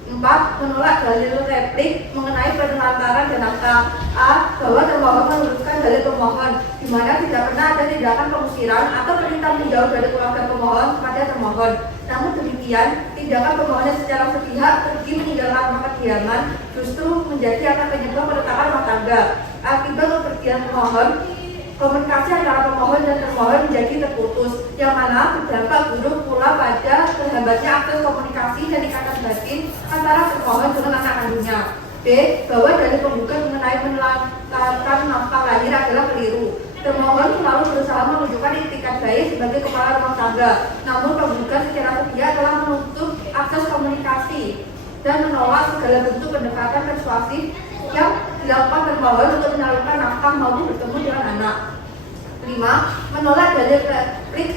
4. Menolak dalil replik mengenai penelantaran dan akta. A. Bahwa termohon meluruskan dalil pemohon, di mana tidak pernah ada tindakan pengusiran atau perintah menjauh dari keluarga pemohon kepada termohon. Namun demikian, tindakan pemohon yang secara sepihak pergi meninggalkan rumah kediaman justru menjadi akan penyebab peretakan rumah tangga. Akibat kepergian pemohon, komunikasi antara pemohon dan termohon menjadi terputus, yang mana berdampak buruk pula pada terhambatnya akses komunikasi dan ikatan batin antara termohon dengan anak kandungnya. B. Bahwa dari penggugat mengenai menelantarkan nafkah lahir adalah keliru. Termohon selalu berusaha menunjukkan itikat baik sebagai kepala rumah tangga, namun penggugat secara sepihak telah menutup akses komunikasi dan menolak segala bentuk pendekatan persuasif yang dilakukan termohon untuk menyalurkan nafkah maupun bertemu dengan anak. 5. Menolak dalil replik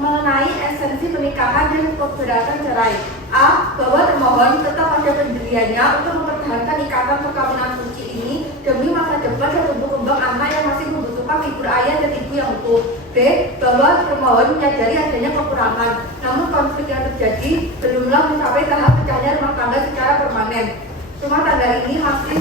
mengenai esensi pernikahan dan keberatan cerai. A. Bahwa termohon tetap pada pendiriannya untuk mempertahankan ikatan perkawinan suci ini demi masa depan dan tumbuh kembang anak yang masih membutuhkan figur ayah dan ibu yang utuh. B. Bahwa termohon menyadari adanya kekurangan, namun konflik yang terjadi belumlah mencapai tahap pecahnya rumah tangga secara permanen. Rumah tangga ini masih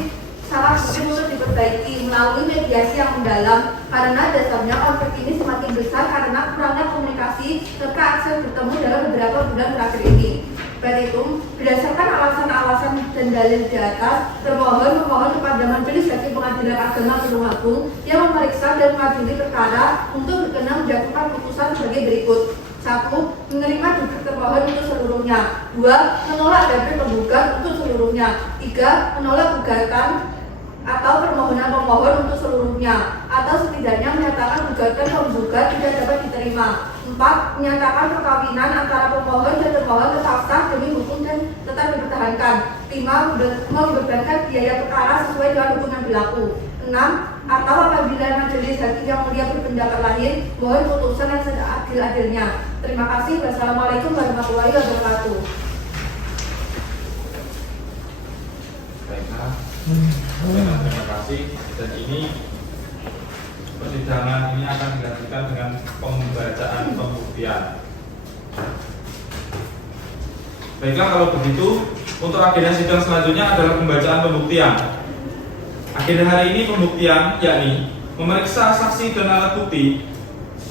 sangat mungkin untuk diperbaiki melalui mediasi yang mendalam, karena dasarnya konflik ini semakin besar karena kurangnya komunikasi serta akses bertemu dalam beberapa bulan terakhir ini. Petitum, berdasarkan alasan-alasan dan dalil di atas, termohon memohon kepada Majelis Hakim Pengadilan Agama Tulung Agung yang memeriksa dan mengadili perkara untuk berkenan menjatuhkan putusan sebagai berikut. 1. Menerima duduk termohon untuk seluruhnya. 2. Menolak dalil penggugat untuk seluruhnya. 3. Menolak gugatan atau permohonan pemohon untuk seluruhnya, atau setidaknya menyatakan gugatan penggugat tidak dapat diterima. 4. Menyatakan perkawinan antara pemohon dan termohon tetap sah demi hukum dan tetap dipertahankan. 5. Membebankan biaya perkara sesuai dengan hukum yang berlaku. 6. Atau apabila majelis hakim yang mulia berpendapat lain, mohon putusan yang seadil-adilnya. Terima kasih. Wassalamualaikum warahmatullahi wabarakatuh. Baiklah, terima kasih. Dan ini persidangan ini akan dilanjutkan dengan pembacaan pembuktian. Baiklah, kalau begitu untuk agenda sidang selanjutnya adalah pembacaan pembuktian. Agenda hari ini pembuktian, yakni memeriksa saksi dan alat bukti.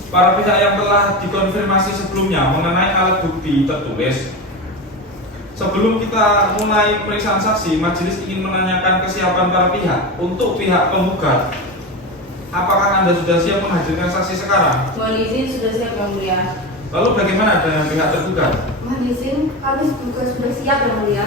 Para pihak yang telah dikonfirmasi sebelumnya mengenai alat bukti tertulis. Sebelum kita mulai pemeriksaan saksi, majelis ingin menanyakan kesiapan para pihak. Untuk pihak penggugat, apakah Anda sudah siap menghadirkan saksi sekarang? Mohon izin, sudah siap Yang Mulia. Lalu bagaimana dengan pihak tergugat? Mohon izin, kami juga sudah siap Yang Mulia.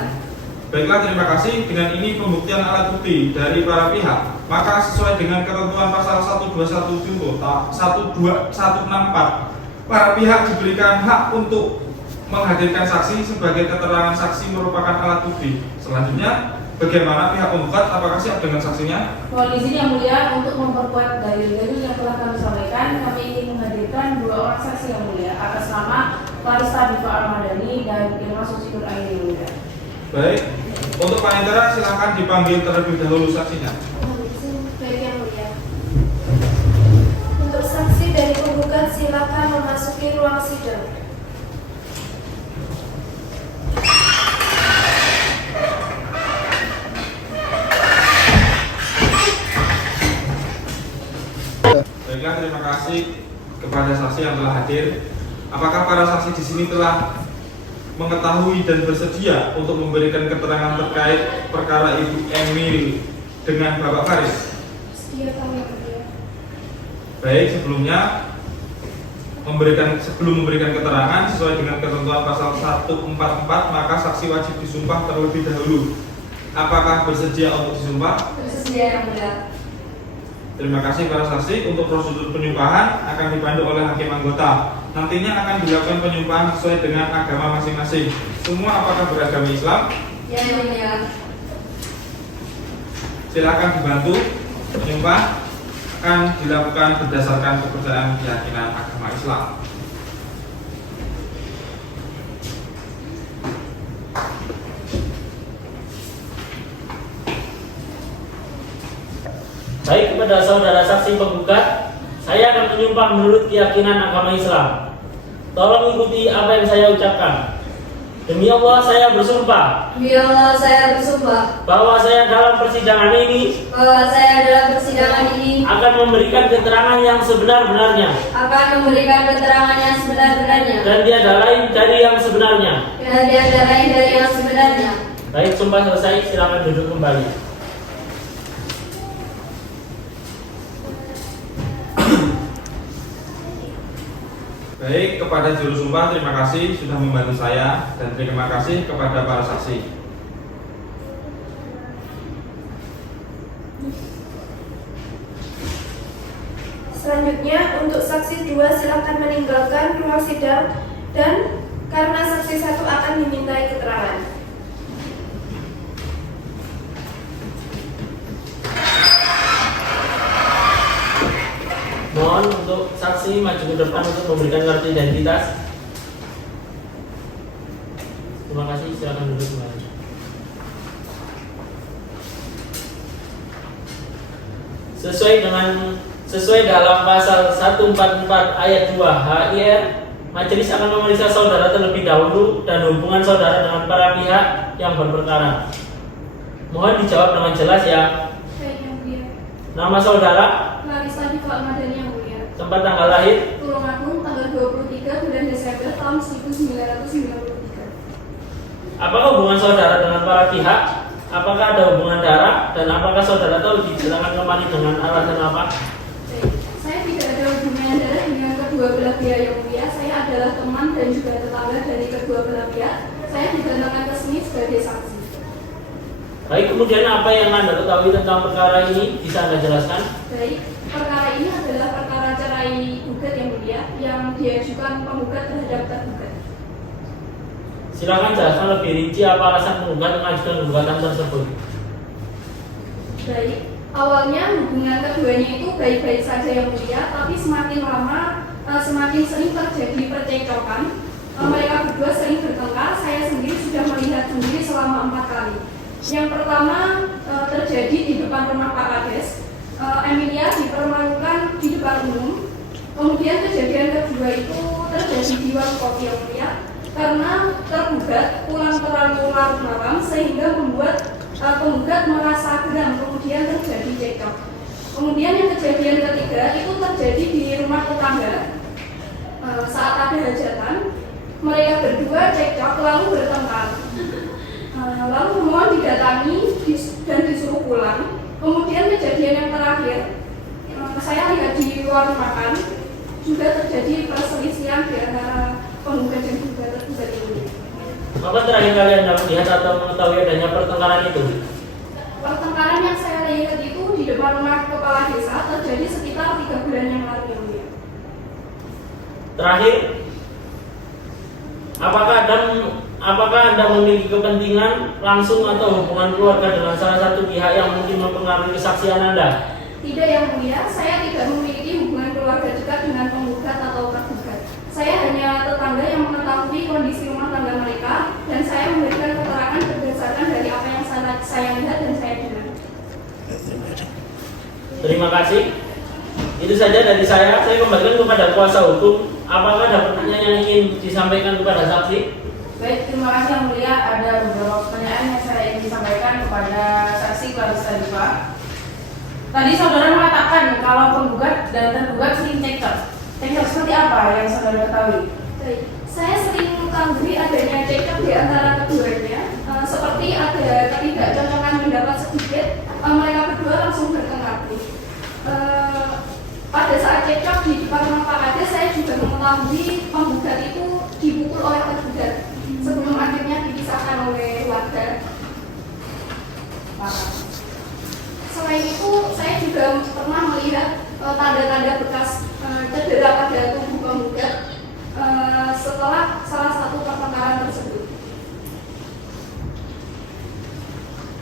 Baiklah, terima kasih. Dengan ini pembuktian alat bukti dari para pihak. Maka sesuai dengan ketentuan pasal 121 Junto 164, para pihak diberikan hak untuk menghadirkan saksi sebagai keterangan saksi merupakan alat bukti. Selanjutnya, bagaimana pihak penggugat, apakah siap dengan saksinya? Mohon izin Yang Mulia, untuk memperkuat dalil-dalil yang telah kami sampaikan, kami ingin menghadirkan 2 orang saksi Yang Mulia atas nama Clarissa Diva Ahmadani dan Irma Suci Nur Aini Yang Mulia. Baik, untuk panitera silakan dipanggil terlebih dahulu saksinya. Baik Yang Mulia. Untuk saksi dari penggugat silakan memasuki ruang sidang. Baiklah, terima kasih kepada saksi yang telah hadir. Apakah para saksi di sini telah mengetahui dan bersedia untuk memberikan keterangan terkait perkara Ibu Emil dengan Bapak Faris? Sedia Yang Mulia. Baik, sebelum memberikan keterangan sesuai dengan ketentuan pasal 144, maka saksi wajib disumpah terlebih dahulu. Apakah bersedia untuk disumpah? Bersedia Yang Mulia. Terima kasih para saksi. Untuk prosedur penyumpahan akan dipandu oleh hakim anggota. Nantinya akan dilakukan penyumpahan sesuai dengan agama masing-masing. Semua apakah beragama Islam? Ya Yang Mulia. Silakan dibantu. Penyumpah akan dilakukan berdasarkan kepercayaan keyakinan agama Islam. Baik, kepada saudara saksi penggugat, saya akan menyumpah menurut keyakinan agama Islam. Tolong ikuti apa yang saya ucapkan. Demi Allah saya bersumpah Demi Allah saya bersumpah bahwa saya dalam persidangan ini akan memberikan keterangan yang sebenar-benarnya dan tiada lain dari yang sebenarnya. Baik, sumpah selesai, silakan duduk kembali. Baik, kepada juru sumpah terima kasih sudah membantu saya, dan terima kasih kepada para saksi. Selanjutnya untuk saksi 2 silakan meninggalkan ruang sidang dan karena saksi 1 akan dimintai keterangan. Mohon untuk untuk saksi maju ke depan untuk memberikan kartu identitas. Terima kasih, silakan duduk kembali. Sesuai dalam pasal 144 ayat 2 HIR, majelis akan memeriksa saudara terlebih dahulu dan hubungan saudara dengan para pihak yang berperkara. Mohon dijawab dengan jelas ya. Baik, Yang Mulia. Nama saudara, Larissa Diva Ahmadani, Yang Mulia. tempat tanggal lahir, Tulungagung, tanggal 23 bulan Desember tahun 1993. apakah hubungan saudara dengan para pihak, apakah ada hubungan darah, dan apakah saudara tahu dijelaskan kembali dengan alasan apa? Baik, saya tidak ada hubungan darah dengan kedua belah pihak, Yang Mulia. Saya adalah teman dan juga tetangga dari kedua belah pihak. Saya didatangkan ke sini sebagai saksi. Baik, kemudian apa yang Anda ketahui tentang perkara ini bisa Anda jelaskan? Baik, perkara ini adalah perkara cerai gugat, Yang Mulia, yang diajukan penggugat terhadap tergugat. Silakan jelaskan lebih rinci apa alasan penggugat mengajukan gugatan tersebut. Baik, awalnya hubungan keduanya itu baik-baik saja, Yang Mulia, tapi semakin lama semakin sering terjadi percekcokan. Mereka berdua sering bertengkar. Saya sendiri sudah melihat sendiri selama 4 kali. Yang pertama terjadi di depan rumah Pak Kades. Emilia dipermalukan di depan umum. Kemudian kejadian kedua itu terjadi di warung kopi, Yang Mulia, karena tergugat pulang terlalu larut malam sehingga membuat penggugat merasa geram, kemudian terjadi cekcok. Kemudian yang kejadian ketiga itu terjadi di rumah tetangga. Saat ada hajatan, mereka berdua cekcok lalu bertengkar. Lalu mohon didatangi dan disuruh pulang. Kemudian kejadian yang terakhir, saya lihat di warung makan juga terjadi perselisihan di antara penggugat dan tergugat ini. Kapan terakhir kali Anda melihat atau mengetahui adanya pertengkaran itu? Pertengkaran yang saya lihat itu di depan rumah kepala desa terjadi sekitar 3 bulan yang lalu, Yang Mulia. Terakhir, apakah Anda memiliki kepentingan langsung atau hubungan keluarga dengan salah satu pihak yang mungkin mempengaruhi kesaksian Anda? Tidak, Yang Mulia, saya tidak memiliki hubungan keluarga dekat dengan penggugat atau tergugat. Saya hanya tetangga yang mengetahui kondisi rumah tangga mereka dan saya memberikan keterangan berdasarkan dari apa yang saya lihat dan saya dengar. Terima kasih. Itu saja dari saya. Saya kembalikan kepada kuasa hukum. Apakah ada pertanyaan yang ingin disampaikan kepada saksi? Baik, terima kasih Yang Mulia. Ada beberapa pertanyaan yang saya ingin sampaikan kepada saksi Larissa Diva. Tadi saudara mengatakan kalau penggugat dan tergugat sering cekcok. Cekcok seperti apa yang saudara ketahui? Baik, saya sering mengetahui adanya cekcok di antara keduanya. Seperti ada ketidakcocokan pendapat sedikit, mereka berdua langsung bertengkar. Pada saat cekcok di depan rumah Pak Kades, saya juga mengetahui penggugat itu dipukul oleh tergugat sebelum akhirnya dipisahkan oleh warga. Selain itu, saya juga pernah melihat tanda-tanda bekas cedera pada tubuh penggugat setelah salah satu pertengkaran tersebut.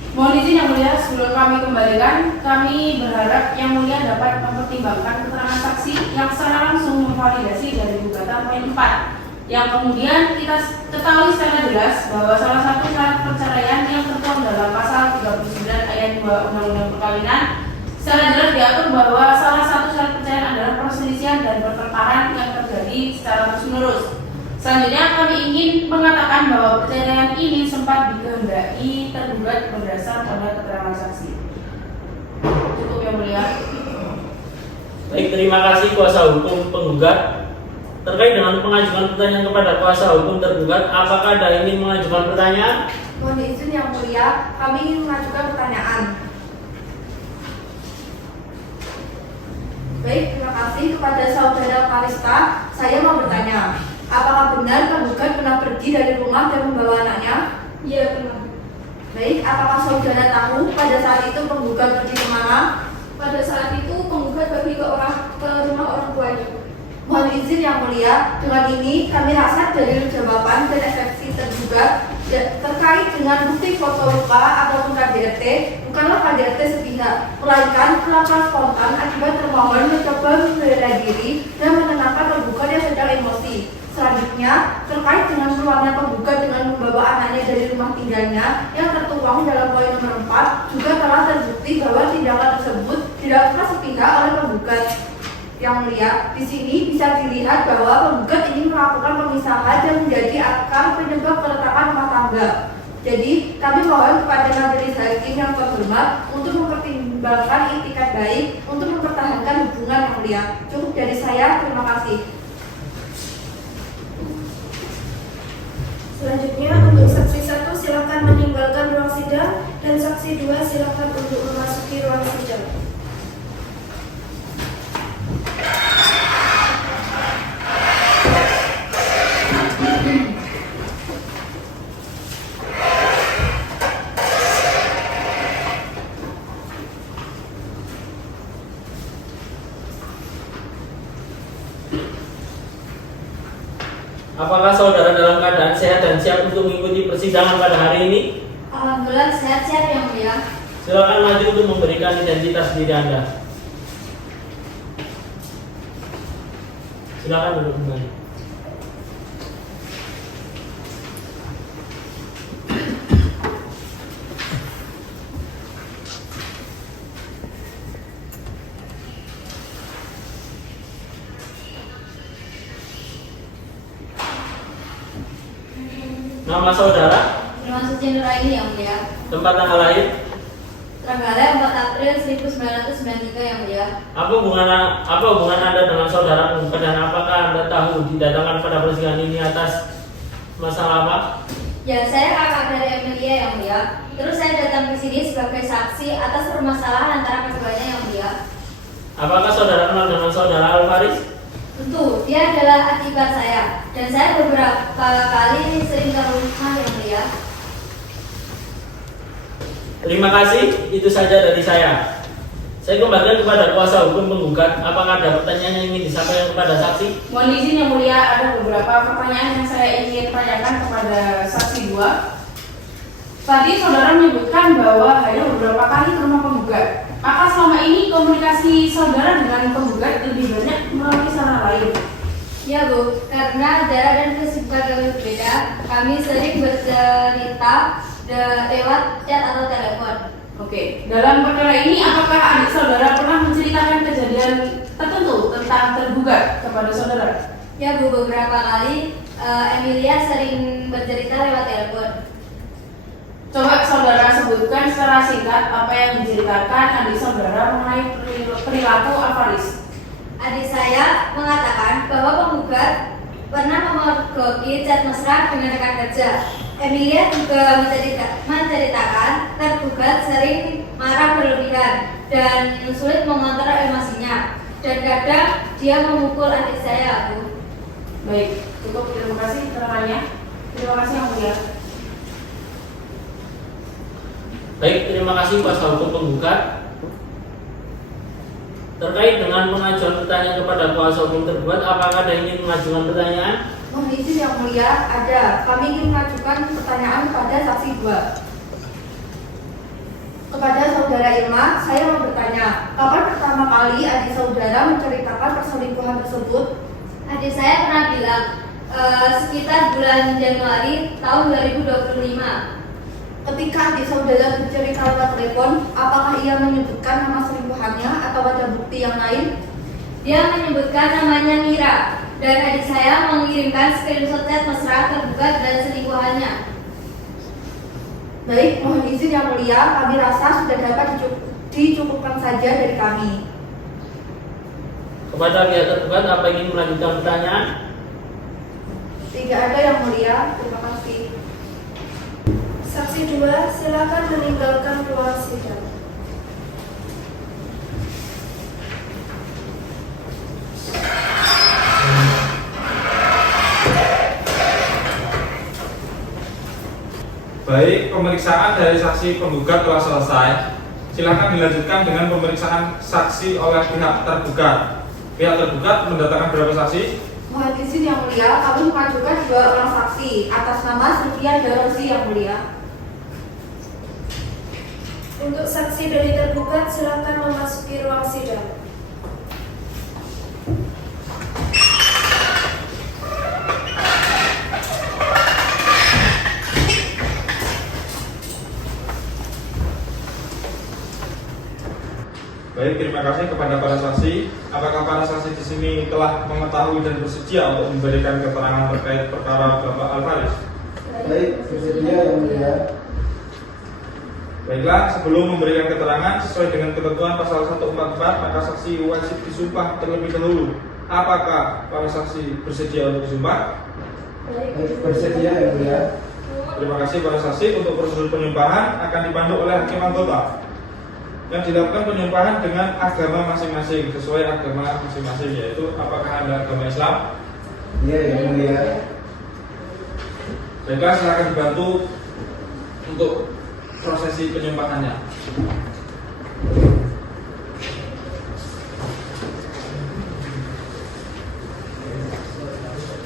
Mohon izin Yang Mulia, sebelum kami kembalikan, kami berharap Yang Mulia dapat mempertimbangkan keterangan saksi yang secara langsung memvalidasi dari gugatan poin 4, yang kemudian kita ketahui secara jelas bahwa salah satu syarat perceraian yang tertuang dalam pasal 39 ayat 2 Undang-Undang Perkawinan secara jelas diatur bahwa salah satu syarat perceraian adalah perselisihan dan pertengkaran yang terjadi secara terus-menerus. Selanjutnya kami ingin mengatakan bahwa perceraian ini sempat dikehendaki tergugat berdasar pada keterangan saksi. Cukup Yang Mulia. Baik, terima kasih kuasa hukum penggugat. Terkait dengan pengajuan pertanyaan kepada kuasa hukum tergugat, apakah ada yang ingin mengajukan pertanyaan? Mohon izin Yang Mulia, kami ingin mengajukan pertanyaan. Baik, terima kasih kepada saudara Kalista. Saya mau bertanya, apakah benar penggugat pernah pergi dari rumah dan membawa anaknya? Iya, benar. Baik, apakah saudara tahu pada saat itu penggugat pergi kemana? Pada saat itu penggugat pergi ke rumah orang tuanya. Mohon izin Yang Mulia, dengan ini kami rasa dari jawaban dan eksepsi tergugat terkait dengan bukti foto luka ataupun KDRT bukanlah KDRT sepihak, melainkan kecelakaan spontan akibat termohon mencoba membela diri dan menenangkan penggugat yang sedang emosi. Selanjutnya, terkait dengan keluarnya penggugat dengan membawa anaknya dari rumah tinggalnya yang tertuang dalam poin nomor 4, juga telah terbukti bahwa tindakan tersebut dilakukan sepihak oleh penggugat. Yang mulia, di sini bisa dilihat bahwa penggugat ingin melakukan pemisahan dan menjadi akar penyebab keretakan rumah tangga. Jadi, kami mohon kepada majelis hakim yang terhormat untuk mempertimbangkan itikat baik untuk mempertahankan hubungan yang mulia. Cukup dari saya, terima kasih. Selanjutnya untuk saksi 1 silakan meninggalkan ruang sidang dan saksi 2 silakan untuk memasuki ruang sidang. Apakah saudara dalam keadaan sehat dan siap untuk mengikuti persidangan pada hari ini? Alhamdulillah sehat-sehat yang mulia. Silakan maju untuk memberikan identitas diri Anda. Silakan duduk kembali. Nama saudara, Termasuk Nuraini yang mulia. tempat tanggal lahir, Trenggalek 4 April 1993 yang mulia. apa hubungan Anda dengan saudara penggugat dan apakah Anda tahu didatangkan pada persidangan ini atas masalah apa? Ya, saya kakak dari Emilia yang mulia. Terus saya datang ke sini sebagai saksi atas permasalahan antara keduanya yang mulia. Apakah saudara kenal dengan saudara Alvaris? Tentu, dia adalah adik ipar saya dan saya beberapa kali sering ke rumah yang mulia. Terima kasih, itu saja dari saya. Saya kembalikan kepada kuasa hukum penggugat. Apakah ada pertanyaan yang ingin disampaikan kepada saksi? Mohon izin yang mulia, ada beberapa pertanyaan yang saya ingin tanyakan kepada saksi 2. Tadi saudara menyebutkan bahwa hanya beberapa kali ke rumah penggugat. Maka selama ini komunikasi saudara dengan penggugat lebih banyak melalui sarana lain. Ya Bu, karena jarak dan kesibukan kami berbeda, kami sering bercerita lewat chat atau telepon. Oke, dalam perkara ini apakah adik saudara pernah menceritakan kejadian tertentu tentang tergugat kepada saudara? Ya Bu, beberapa kali Emilia sering bercerita lewat telepon. Coba saudara sebutkan secara singkat apa yang diceritakan adik saudara mengenai perilaku Alvaris. Adik saya mengatakan bahwa penggugat pernah memergoki chat mesra dengan rekan kerja. Emilia juga menceritakan tergugat sering marah berlebihan dan sulit mengontrol emosinya. Dan kadang dia memukul adik saya, Bu. Baik, cukup, terima kasih keterangannya. Terima kasih yang mulia. Baik, terima kasih kuasa hukum penggugat. Terkait dengan pengajuan pertanyaan kepada kuasa hukum tergugat, apakah ada yang ingin mengajukan pertanyaan? Mohon izin yang mulia, ada. Kami ingin mengajukan pertanyaan kepada saksi 2. Kepada saudara Irma, saya mau bertanya, kapan pertama kali adik saudara menceritakan perselingkuhan tersebut? Adik saya pernah bilang, sekitar bulan Januari tahun 2025. Ketika adik saudara bercerita lewat telepon, apakah ia menyebutkan nama selingkuhannya atau ada bukti yang lain? Dia menyebutkan namanya Mira, dan adik saya mengirimkan screenshot chat mesra tergugat dan selingkuhannya. Baik, mohon izin yang mulia, kami rasa sudah dapat dicukupkan saja dari kami. Kepada pihak tergugat, apa ingin melanjutkan pertanyaan? Tidak ada yang mulia, terima kasih. Saksi 2 silakan meninggalkan ruang sidang. Baik, pemeriksaan dari saksi penggugat telah selesai. Silakan dilanjutkan dengan pemeriksaan saksi oleh pihak tergugat. Pihak tergugat mendatangkan berapa saksi? Mohon izin yang mulia, kami mengajukan 2 orang saksi atas nama Sylvia Darosi yang mulia. Untuk saksi dari tergugat silakan memasuki ruang sidang. Baik, terima kasih kepada para saksi. Apakah para saksi di sini telah mengetahui dan bersedia untuk memberikan keterangan terkait perkara Bapak Alvaris? Baik, bersedia yang mulia. Baiklah, sebelum memberikan keterangan sesuai dengan ketentuan pasal 144, maka saksi wajib disumpah terlebih dahulu. Apakah para saksi bersedia untuk disumpah? Baik, bersedia yang mulia. Terima kasih para saksi. Untuk prosedur penyumpahan akan dipandu oleh hakim anggota. Yang dilakukan penyumpahan dengan agama masing-masing, sesuai agama masing-masing, yaitu apakah Anda agama Islam? Iya yang mulia. Baiklah, silakan dibantu untuk prosesi penyumpahannya.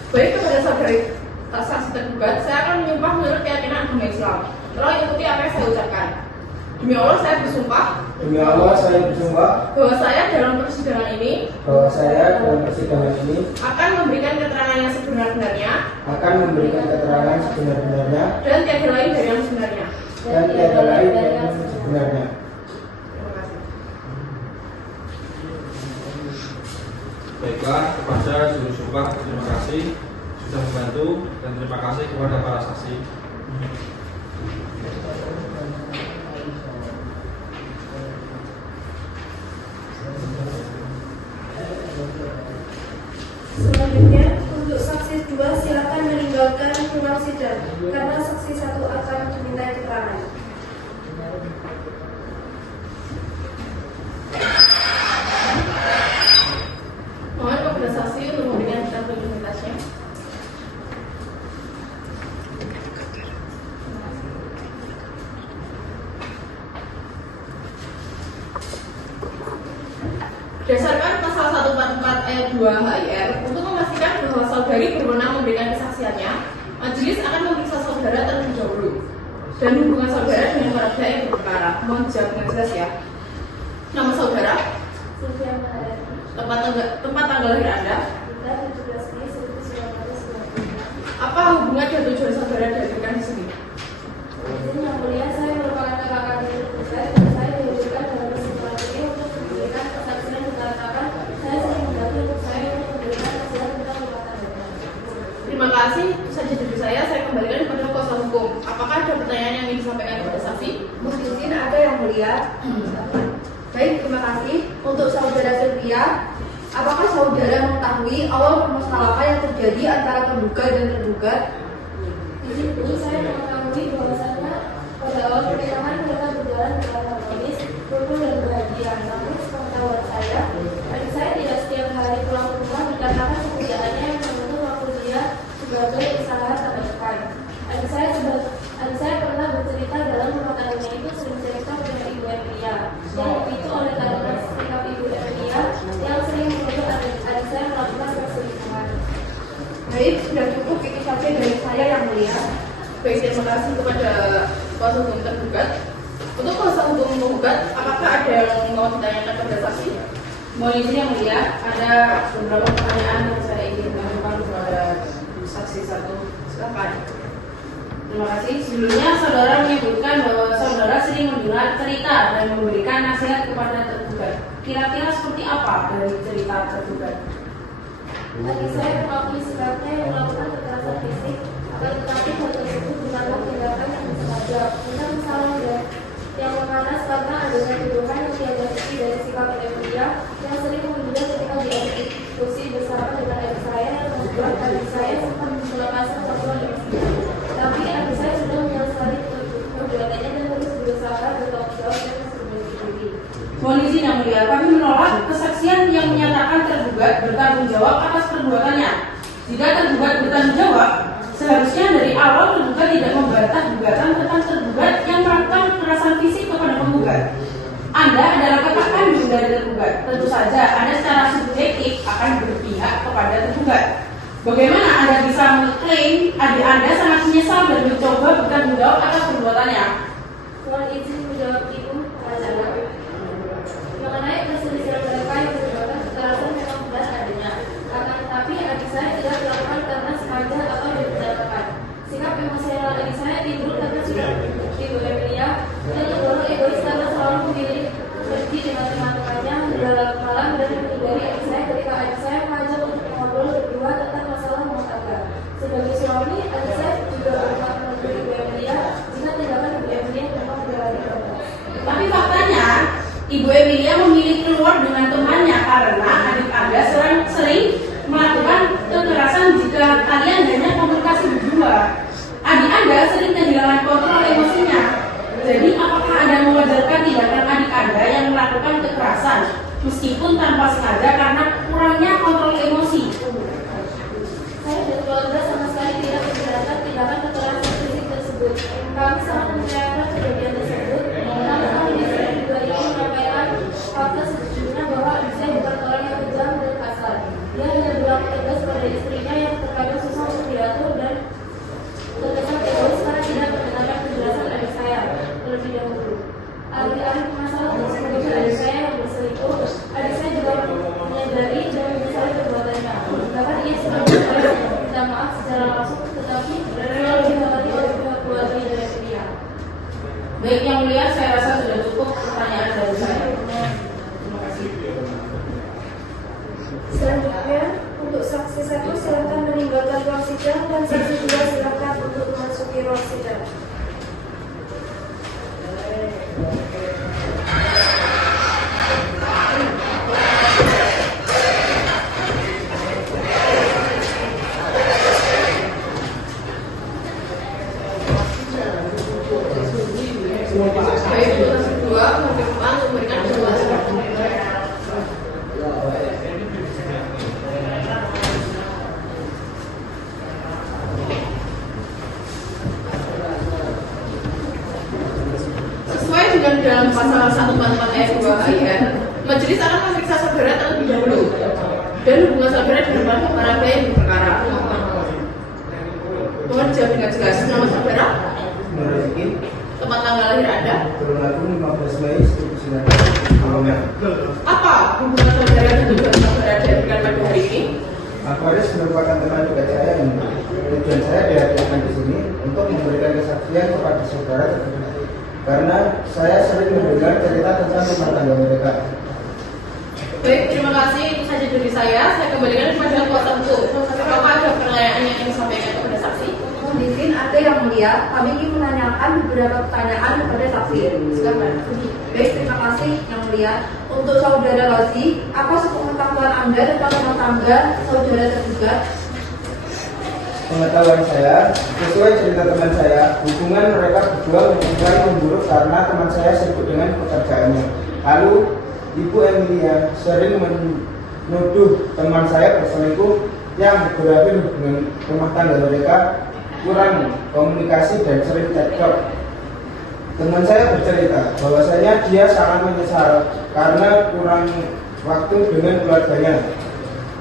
Baik, kepada saudari saksi tergugat, saya akan menyumpah menurut keyakinan agama Islam. Tolong ikuti apa yang saya ucapkan. Demi Allah saya bersumpah Demi Allah saya bersumpah bahwa saya dalam persidangan ini akan memberikan keterangan yang sebenar-benarnya dan tiada lain dari yang sebenarnya. Terima kasih. Baiklah, kepada juru sumpah terima kasih sudah membantu dan terima kasih kepada para saksi. Selanjutnya, untuk saksi 2 silakan meninggalkan ruang sidang karena saksi 1 akan diminta keterangan. Mohon kepada saksi untuk memberikan data identitasnya. Berdasarkan pasal 144 ayat 2 HIR, untuk memastikan bahwa saudari berwenang memberikan kesaksiannya, majelis akan memeriksa saudara terlebih dahulu dan hubungan saudara dengan para pihak yang berperkara. Mohon jawab dengan jelas ya. Nama saudara, tempat tanggal lahir Anda, apa hubungan dan tujuan saudara dihadirkan di sini? Yang mulia, saya merupakan kakak kandung tergugat dan saya dihadirkan dalam persidangan ini untuk memberikan kesaksian dikarenakan saya sering membantu untuk saya untuk memberikan kesaksian tentang rumah tangga. Terima kasih. Itu saja dari saya kembalikan kepada kuasa hukum. Apakah ada pertanyaan yang ingin disampaikan kepada saksi? Mohon izin ada yang mulia. Baik, terima kasih. Untuk saudara Sylvia, apakah saudara mengetahui awal permasalahan yang terjadi antara terduga dan tergugat? Izin dulu, saya mengetahui bahwasannya pada awal pernikahan mereka berjalan dengan harmonis, rukun dan bahagia. Namun sepengetahuan saya, adik saya tidak setiap hari pulang ke rumah dikarenakan pekerjaannya yang menuntut waktu dia sebagai usaha tambahan. Adik saya pernah bercerita dalam rumah tangganya itu sering cerita dengan Ibu Emilia. Yang itu oleh karena sikap Ibu Emilia yang sering menuntut adik saya melakukan perselingkuhan. Baik, sudah cukup itu saja dari saya yang mulia. Baik, terima kasih kepada kuasa hukum tergugat. Untuk kuasa hukum menggugat, apakah ada yang mau ditanyakan kepada saksi? Mohon izin yang mulia, ada beberapa pertanyaan yang saya ingin tanyakan kepada saksi 1. Silakan. Terima kasih. Sebelumnya saudara menyebutkan bahwa saudara sering mendengar cerita dan memberikan nasihat kepada tergugat. Kira-kira seperti apa dari cerita tergugat? Adik saya mengakui sikapnya yang melakukan kekerasan fisik, akan tetapi hal tersebut bukanlah tindakan yang sengaja. Tentang misalnya yang memanas karena adanya tuduhan yang tiada bukti dari sikap Emilia yang sering menghina ketika diskusi bersama dengan adik saya yang membuat adik saya sempat melepaskan satuan emosi. Tapi adik saya sudah menyesali perbuatannya dan terus berusaha bertanggung jawab dan memperbaiki diri. Mohon izin yang mulia, kami menolak kesaksian yang menyatakan tergugat bertanggung jawab atas perbuatannya. Jika tergugat bertanggung jawab, seharusnya dari awal tergugat tidak membantah gugatan tentang tergugat yang melakukan kekerasan fisik kepada penggugat. Anda adalah kakak kandung dari tergugat. Tentu saja Anda secara subjektif akan berpihak kepada tergugat. Bagaimana Anda bisa mengklaim adik Anda sangat menyesal dan mencoba bertanggung jawab atas perbuatannya? Mohon izin menjawab Ibu. Ibu Emilia memilih keluar dengan temannya karena adik Anda sering melakukan kekerasan jika kalian hanya komunikasi berdua. Adik Anda sering kehilangan kontrol emosinya. Jadi apakah Anda mewajarkan tindakan adik Anda yang melakukan kekerasan meskipun tanpa sengaja karena kurangnya kontrol emosi? Saya dan keluarga sama sekali tidak keberatan tindakan kekerasan fisik tersebut. Kami sangat menyayangkan kejadian tersebut. Namun kami di sini juga ingin menyampaikan fakta sejujurnya bahwa adik saya bukan orang yang kejam dan kasar. Dia hanya berlaku tegas pada istrinya yang terkadang susah untuk diatur dan terkesan egois karena tidak mendengarkan penjelasan adik saya terlebih dahulu. Alih-alih masalah tersebut adik saya yang berselingkuh, adik saya juga menyadari dan menyesali perbuatannya. Bahkan ia sebenarnya minta maaf secara langsung, tetapi rela dihormati oleh pihak keluarga dari pihak. Baik Yang Mulia, saya rasa sudah cukup pertanyaan dari saya. Terima kasih. Selanjutnya, untuk saksi 1 silakan meninggalkan ruang sidang dan saksi 2 silakan untuk memasuki ruang sidang. Baik, untuk kedua berkenan memberikan penjelasan. Sesuai dengan dalam pasal 144 ayat 2 KIR, majelis akan memeriksa saudara terlebih dahulu dan hubungan saudara dengan para pihak yang berperkara. Mohon dijawab dengan jelas. Nama saudara, Rezeki, tempat tanggal lahir Anda, Tulungagung 15 Mei 1995. apa hubungan saudara dan hubungan saudara diberikan pada hari ini? Aquarius merupakan teman dekat saya yang tujuan saya dihadirkan di sini untuk memberikan kesaksian kepada saudara tersebut. Karena saya sering mendengar cerita tentang rumah tangga mereka. Baik, terima kasih. Itu saja dari saya. Saya kembalikan kepada kuasa hukum. Apakah ada pertanyaan yang ingin disampaikan kepada saksi? Mohon izin, ada yang mulia, kami ingin menanyakan beberapa pertanyaan kepada saksi. Silakan. Baik, terima kasih yang mulia. Untuk saudara Rozi, apa sepengetahuan Anda tentang rumah tangga saudara tergugat? Pengetahuan saya, sesuai cerita teman saya, hubungan mereka berdua mulai memburuk karena teman saya sibuk dengan pekerjaannya. Lalu, Ibu Emilia sering menuduh teman saya berselingkuh yang berakhir dengan rumah tangga mereka kurang komunikasi dan sering cekcok. Teman saya bercerita bahwasanya dia sangat menyesal karena kurang waktu dengan keluarganya.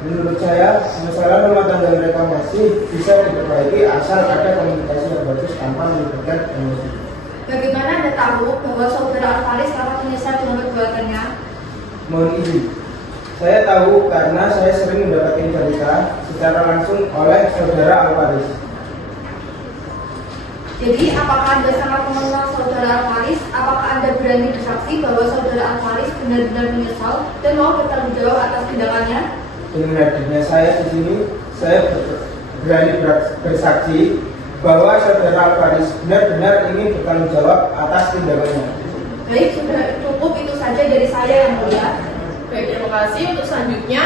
Menurut saya, masalah rumah tangga mereka masih bisa diperbaiki asal ada komunikasi yang bagus tanpa melibatkan emosi. Bagaimana Anda tahu bahwa saudara Alvaris sangat menyesal dengan perbuatannya? Mohon izin, saya tahu karena saya sering mendapatkan cerita secara langsung oleh saudara Alvaris. Jadi, apakah Anda sangat mengenal saudara Alvaris? Apakah Anda berani bersaksi bahwa saudara Alvaris benar-benar menyesal dan mau bertanggung jawab atas tindakannya? Dengan hadirnya saya di sini, saya berani bersaksi bahwa saudara Alvaris benar-benar ingin bertanggung jawab atas tindakannya. Baik, sudah cukup itu saja dari saya yang mulia. Baik, terima kasih. Untuk selanjutnya,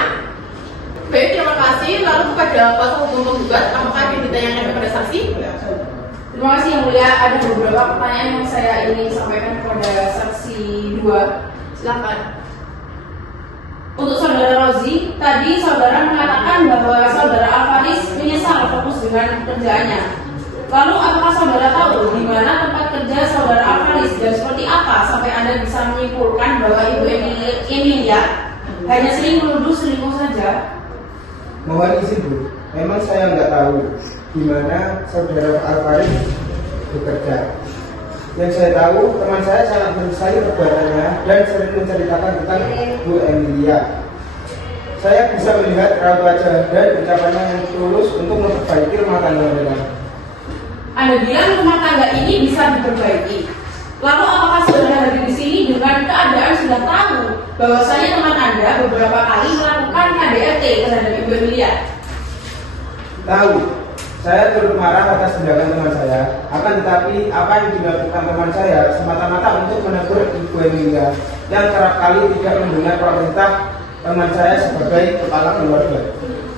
baik, terima kasih. Lalu kepada kuasa hukum penggugat, apakah ada yang ditanyakan kepada saksi? Terima kasih Yang Mulia. Ada beberapa pertanyaan yang saya ingin sampaikan kepada saksi 2. Silakan. Untuk saudara Rozi, tadi saudara mengatakan bahwa saudara Alvaris menyesal fokus dengan pekerjaannya. Lalu apakah saudara tahu di mana tempat kerja saudara Alvaris dan seperti apa sampai Anda bisa menyimpulkan bahwa Ibu Emilia hanya sering menuduh selingkuh saja? Mohon izin Bu, memang saya nggak tahu di mana saudara Alvaris bekerja. Yang saya tahu, teman saya sangat menyesali perbuatannya dan sering menceritakan tentang Bu Emilia. Saya bisa melihat raut wajah dan ucapannya yang tulus untuk memperbaiki rumah tangga mereka. Anda bilang rumah tangga ini bisa diperbaiki. Lalu apakah saudara hadir di sini dengan keadaan sudah tahu bahwasanya teman Anda beberapa kali melakukan KDRT terhadap Ibu Emilia? Tahu, Saya turut marah atas tindakan teman saya. Akan tetapi apa yang dilakukan teman saya semata-mata untuk menegur Ibu Emilia yang kerap kali tidak mendengar perintah teman saya sebagai kepala keluarga.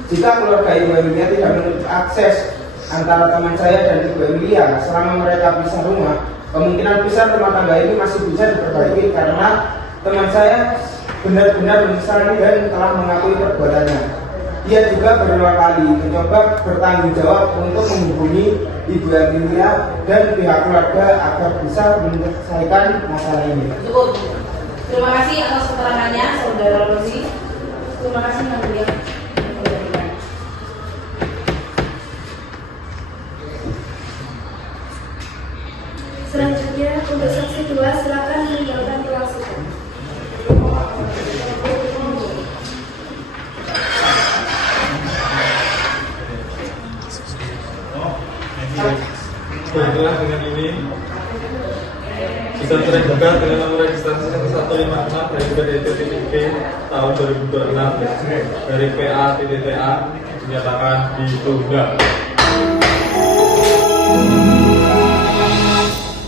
Jika keluarga Ibu Emilia tidak menutup akses antara teman saya dan Ibu Emilia selama mereka pisah rumah, kemungkinan besar rumah tangga ini masih bisa diperbaiki karena teman saya benar-benar menyesali dan telah mengakui perbuatannya. Dia juga berulang kali mencoba bertanggung jawab untuk menghubungi Ibu Emilia dan pihak keluarga agar bisa menyelesaikan masalah ini. Cukup. Terima kasih atas keterangannya, Saudara Rosi. Terima kasih Yang Mulia. Selanjutnya untuk saksi 2 silakan meninggalkan kelas sidang. Baiklah, dengan ini sidang terbuka dengan nomor registrasi 156 dari PDT-P tahun 2026 dari PA-TA dinyatakan ditunda.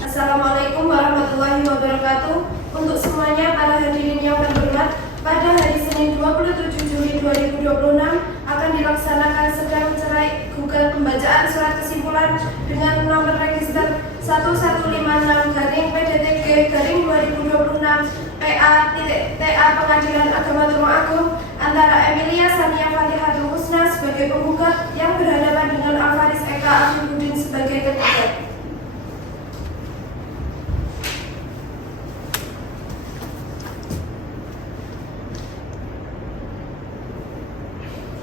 Assalamualaikum warahmatullahi wabarakatuh. Untuk semuanya para hadirin yang terhormat, pada hari Senin 27 Juli 2026 akan dilaksanakan sidang cerai gugat pembacaan surat kesimpulan dengan nomor register 1156-PDTG-2026 PA-TA Pengadilan Agama Tulungagung antara Emilia Sania Fatihatul Husna sebagai penggugat yang berhadapan dengan Alfaris Eka Afifuddin sebagai tergugat.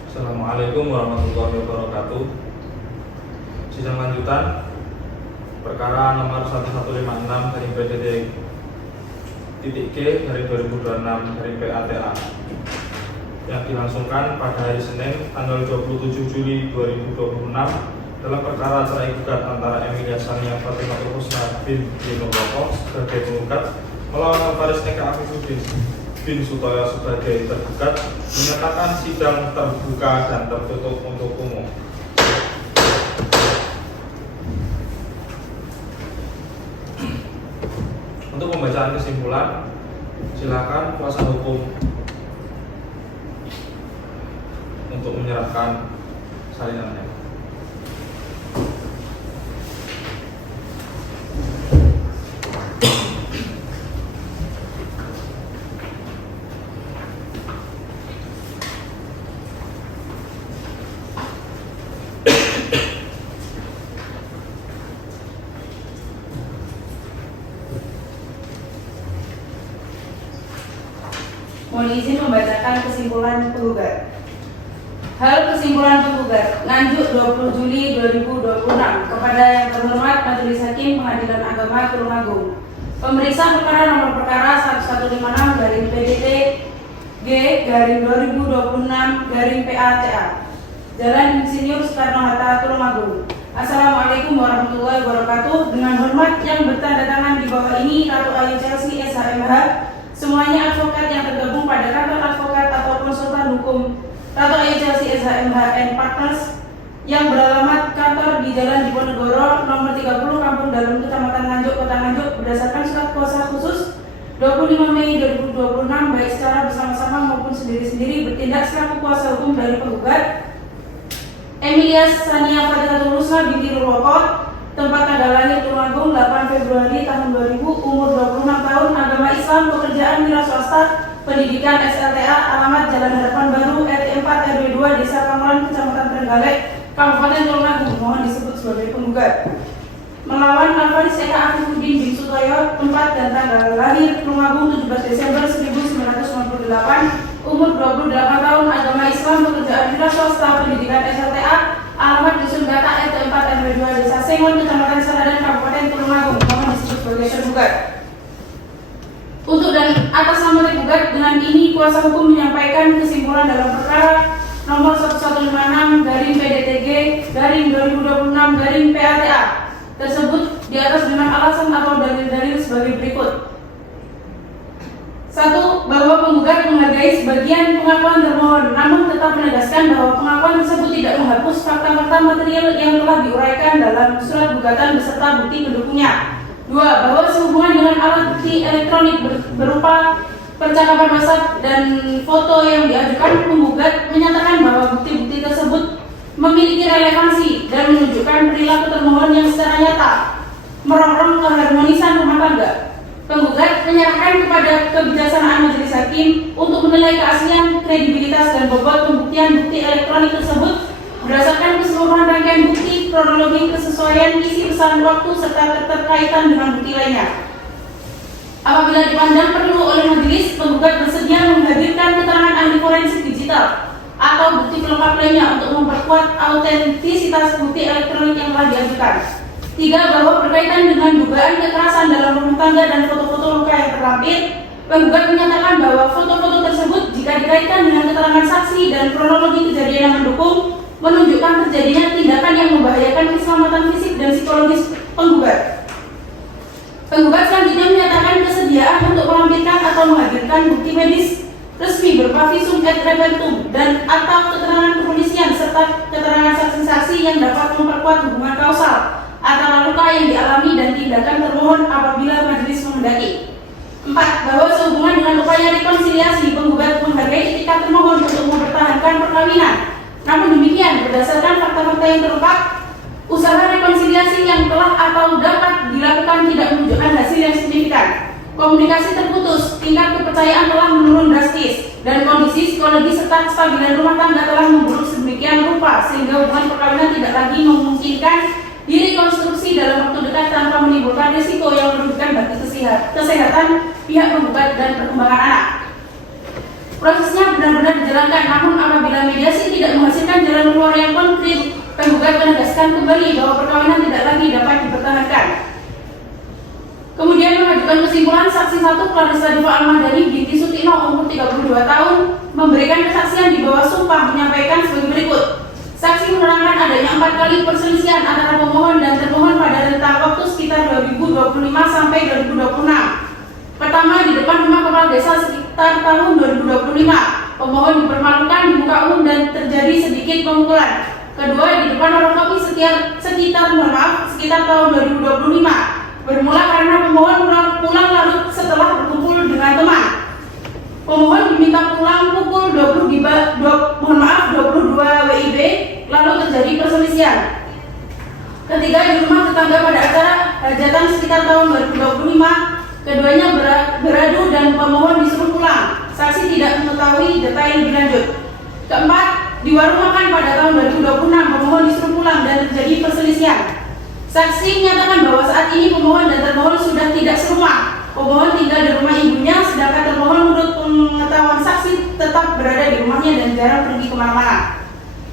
Assalamualaikum warahmatullahi wabarakatuh. Sidang lanjutan perkara nomor 1156 dari PDT-G dari 2026 dari PA-TA yang dilangsungkan pada hari Senin tanggal 27 Juli 2026 dalam perkara cerai gugat antara Emilia Sania Fatihatul Husna binti Nuroko sebagai penggugat melawan Alfaris Eka Afifuddin bin Sutoyo sebagai tergugat, menyatakan sidang terbuka dan tertutup untuk umum. Untuk pembacaan kesimpulan, silakan kuasa hukum untuk menyerahkan salinannya. Mohon izin membacakan kesimpulan penggugat. Hal kesimpulan penggugat Nganjuk 20 Juli 2026 kepada yang terhormat Majelis Hakim Pengadilan Agama Tulungagung. Pemeriksa perkara nomor perkara 1156 garing PDT-G garing 2026 garing PA-TA Jalan Insinyur Soekarno-Hatta Tulungagung. Assalamualaikum warahmatullahi wabarakatuh. Dengan hormat yang bertanda tangan di bawah ini Ratu Ayu Chelsea SHMH, semuanya advokat yang tergabung pada kantor advokat atau konsultan hukum Ratu Ayu Chelsea SHMH and Partners yang beralamat kantor di Jalan Diponegoro nomor 30 Kampung Dalam Kecamatan Nganjuk, Kota Nganjuk berdasarkan surat kuasa khusus 25 Mei 2026 baik secara bersama-sama maupun sendiri-sendiri bertindak selaku kuasa hukum dari penggugat Emilia Sania Fatihatul Husna binti Nuroko, tempat tanggal lahir Tulungagung 8 Februari tahun 2000, umur 26 tahun, agama Islam, pekerjaan wira swasta, pendidikan SLTA, alamat Jalan Harapan Baru, RT 4 RW 2, Desa Kamulan, Kecamatan Trenggalek, Kabupaten Tulungagung, mohon disebut sebagai penggugat. Melawan Alfaris Eka Afifuddin bin Sutoyo, tempat dan tanggal lahir Tulungagung 17 Desember 1998, umur 28 tahun, agama Islam, pekerjaan wira swasta, pendidikan SLTA, alamat Dusun Gata, RT 4 RW 2, Desa Sengon, Kecamatan Saradan, Kabupaten Tulungagung, mohon disebut sebagai tergugat. Untuk dan atas nama tergugat, dengan ini kuasa hukum menyampaikan kesimpulan dalam perkara nomor 1156 garing PDTG garing 2026 garing PA-TA tersebut di atas dengan alasan atau dalil-dalil sebagai berikut. 1. Bahwa penggugat menghargai sebagian pengakuan termohon, namun tetap menegaskan bahwa pengakuan tersebut tidak menghapus fakta-fakta material yang telah diuraikan dalam surat gugatan beserta bukti pendukungnya. 2. Bahwa sehubungan dengan alat bukti elektronik berupa percakapan WhatsApp dan foto yang diajukan, penggugat menyatakan bahwa bukti-bukti tersebut memiliki relevansi dan menunjukkan perilaku termohon yang secara nyata merongrong keharmonisan rumah tangga. Penggugat menyerahkan kepada kebijaksanaan majelis hakim untuk menilai keaslian, kredibilitas, dan bobot pembuktian bukti elektronik tersebut berdasarkan keseluruhan rangkaian bukti, kronologi, kesesuaian isi pesan waktu, serta keterkaitan dengan bukti lainnya. Apabila dipandang perlu oleh majelis, penggugat bersedia menghadirkan keterangan ahli forensik digital atau bukti pelengkap lainnya untuk memperkuat autentisitas bukti elektronik yang telah diajukan. 3. Bahwa berkaitan dengan dugaan kekerasan dalam rumah tangga dan foto-foto luka yang terlampir, penggugat menyatakan bahwa foto-foto tersebut jika dikaitkan dengan keterangan saksi dan kronologi kejadian yang mendukung, menunjukkan terjadinya tindakan yang membahayakan keselamatan fisik dan psikologis penggugat. Penggugat selanjutnya menyatakan kesediaan untuk melampirkan atau menghadirkan bukti medis resmi berupa visum et repertum dan atau keterangan kepolisian serta keterangan saksi-saksi yang dapat memperkuat hubungan kausal antara luka yang dialami dan tindakan termohon apabila majelis menghendaki. 4. Bahwa sehubungan dengan upaya rekonsiliasi, penggugat menghargai etikat termohon untuk mempertahankan perkawinan. Namun demikian, berdasarkan fakta-fakta yang terungkap, usaha rekonsiliasi yang telah atau dapat dilakukan tidak menunjukkan hasil yang signifikan. Komunikasi terputus, tingkat kepercayaan telah menurun drastis, dan kondisi psikologi serta kestabilan rumah tangga telah memburuk sedemikian rupa sehingga hubungan perkawinan tidak lagi memungkinkan direkonstruksi dalam waktu dekat tanpa menimbulkan risiko yang merugikan bagi kesehatan pihak penggugat dan perkembangan anak. Prosesnya benar-benar dijalankan, namun apabila mediasi tidak menghasilkan jalan keluar yang konkret, penggugat menegaskan kembali bahwa perkawinan tidak lagi dapat dipertahankan. Kemudian mengajukan kesimpulan saksi 1 Clarissa Diva Almadani binti Sutino umur 32 tahun memberikan kesaksian di bawah sumpah menyampaikan sebagai berikut. Saksi menerangkan adanya 4 kali perselisihan antara pemohon dan termohon pada rentang waktu sekitar 2025 sampai 2026. Pertama, di depan rumah kepala desa sekitar tahun 2025. Pemohon dipermalukan di muka umum dan terjadi sedikit pemukulan. Kedua, di depan orang kopi sekitar tahun 2025. Bermula karena pemohon pulang larut setelah berkumpul dengan teman. Pemohon diminta pulang pukul 22 WIB, lalu terjadi perselisihan. Ketiga, di rumah tetangga pada acara hajatan sekitar tahun 2025, keduanya beradu dan pemohon disuruh pulang. Saksi tidak mengetahui detail lebih lanjut. Keempat, di warung makan pada tahun 2026, pemohon disuruh pulang dan terjadi perselisihan. Saksi menyatakan bahwa saat ini pemohon dan termohon sudah tidak serumah. Pemohon tinggal di rumah ibunya, sedangkan termohon menurut pengetahuan saksi tetap berada di rumahnya dan jarang pergi kemana-mana.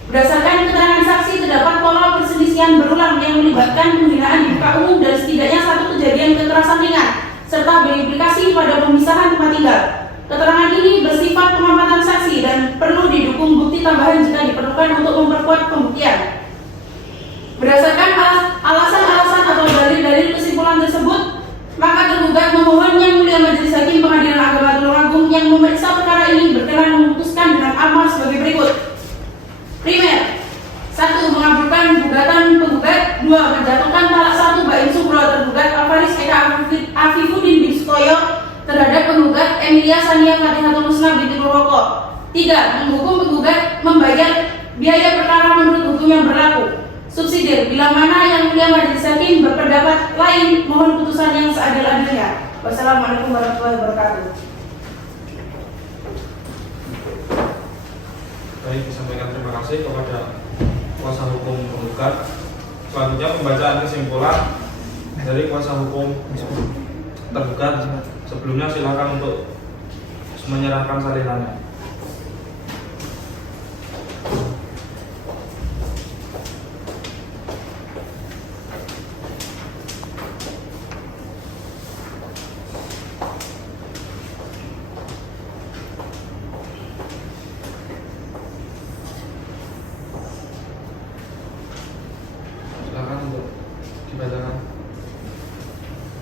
Berdasarkan keterangan saksi, terdapat pola perselisihan berulang yang melibatkan penghinaan di muka umum dan setidaknya 1 kejadian kekerasan ringan, serta berimplikasi pada pemisahan tempat tinggal. Keterangan ini bersifat pengamatan saksi dan perlu didukung bukti tambahan jika diperlukan untuk memperkuat pembuktian. Berdasarkan alasan-alasan atau dalil-dalil kesimpulan tersebut, maka tergugat memohon Yang Mulia Majelis Hakim Pengadilan Agama Tulungagung yang memeriksa perkara ini berkenan memutuskan dengan amar sebagai berikut. Primer, 1. Mengabulkan gugatan penggugat. 2. Menjatuhkan talak 1 Bain Sugro tergugat Alvaris Eka Afifuddin bin Sutoyo terhadap penggugat Emilia Sania Fatihatul Husna binti Nuroko. 3. Menghukum penggugat membayar biaya perkara menurut hukum yang berlaku. Subsidiar, bila mana Yang Mulia Majelis Hakim berpendapat lain, mohon putusan yang seadil-adilnya. Wassalamualaikum warahmatullahi wabarakatuh. Baik, disampaikan terima kasih kepada kuasa hukum penggugat. Selanjutnya pembacaan kesimpulan dari kuasa hukum tergugat. Sebelumnya silakan untuk menyerahkan salinannya.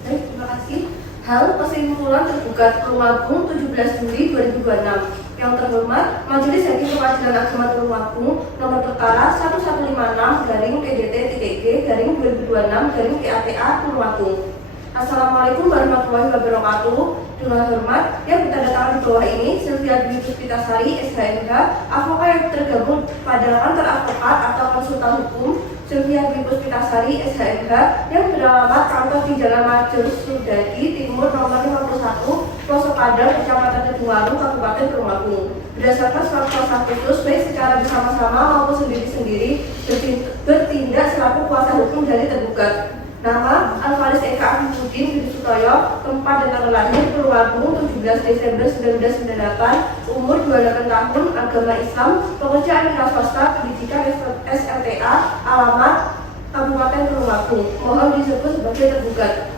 Baik, terima kasih. Hal kesimpulan tergugat Tulungagung 17 Juli 2026. Yang terhormat, Majelis Hakim Pengadilan Agama Tulungagung nomor perkara 1156-PDT-G-2026-KATA Tulungagung. Assalamualaikum warahmatullahi wabarakatuh. Dengan hormat, yang bertanda tangan di bawah ini Sylvia Dwi Puspitasari, SHMH, advokat yang tergabung pada kantor advokat atau konsultan hukum Sylvia Dwi Puspitasari, SHMH, yang beralamat kantor di Jalan Majur Sudadi Timur nomor 51, Pelosok Padang, Kecamatan Kedungwaru, Kabupaten Tulungagung. Berdasarkan surat kuasa khusus, baik secara bersama-sama maupun sendiri-sendiri, bertindak selaku kuasa hukum dari tergugat. Nama Alfaris Eka Afifudin Budi Sutoyo, tempat dan tanggal lahir Tulungagung 17 Desember 1998, umur 28 tahun, agama Islam, pekerjaan wira swasta, pendidikan SLTA, alamat Kabupaten Tulungagung. Mohon disebut sebagai tergugat.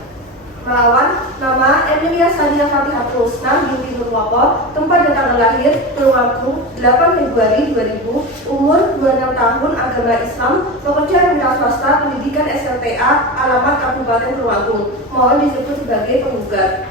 Melawan, nama Emilia Sania Fatihatul Husna binti Nurwopo, tempat dan tanggal lahir Tulungagung 8 Februari 2000, umur 26 tahun, agama Islam, pekerjaan wira swasta, pendidikan SLTA, alamat Kabupaten Tulungagung. Mohon disebut sebagai penggugat.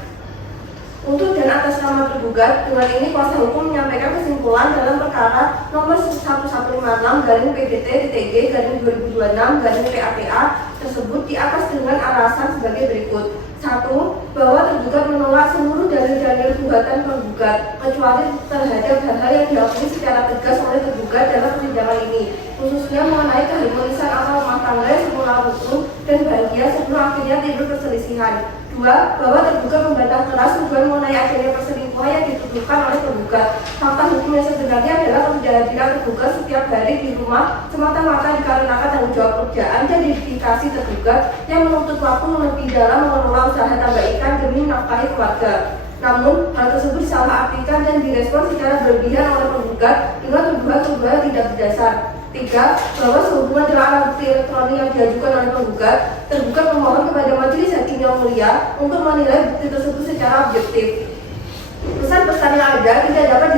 Untuk dan atas nama tergugat, dengan ini kuasa hukum menyampaikan kesimpulan dalam perkara nomor 1156-PDT-TG-2026-KATA tersebut di atas dengan alasan sebagai berikut. 1. Bahwa tergugat menolak seluruh dalil-dalil gugatan penggugat kecuali terhadap hal-hal yang diakui secara tegas oleh tergugat dalam persidangan ini, khususnya mengenai keharmonisan antara rumah tangga yang semula rukun dan bahagia sebelum akhirnya timbul perselisihan. 2. Bahwa tergugat membantah keras tuduhan mengenai adanya perselingkuhan yang dituduhkan oleh tergugat. Fakta hukum yang sebenarnya adalah ketidakhadiran tergugat setiap hari di rumah semata-mata dikarenakan tanggung jawab pekerjaan dan dedikasi tergugat yang menuntut waktu lebih dalam mengelola usaha tambak ikan demi menafkahi keluarga. Namun, hal tersebut disalahartikan dan direspon secara berlebihan oleh penggugat dengan tuduhan-tuduhan tidak berdasar. 3. Bahwa sehubungan dengan alat bukti elektronik yang diajukan oleh penggugat, tergugat memohon kepada Majelis Hakim yang mulia untuk menilai bukti tersebut secara objektif. Pesan-pesan yang ada tidak dapat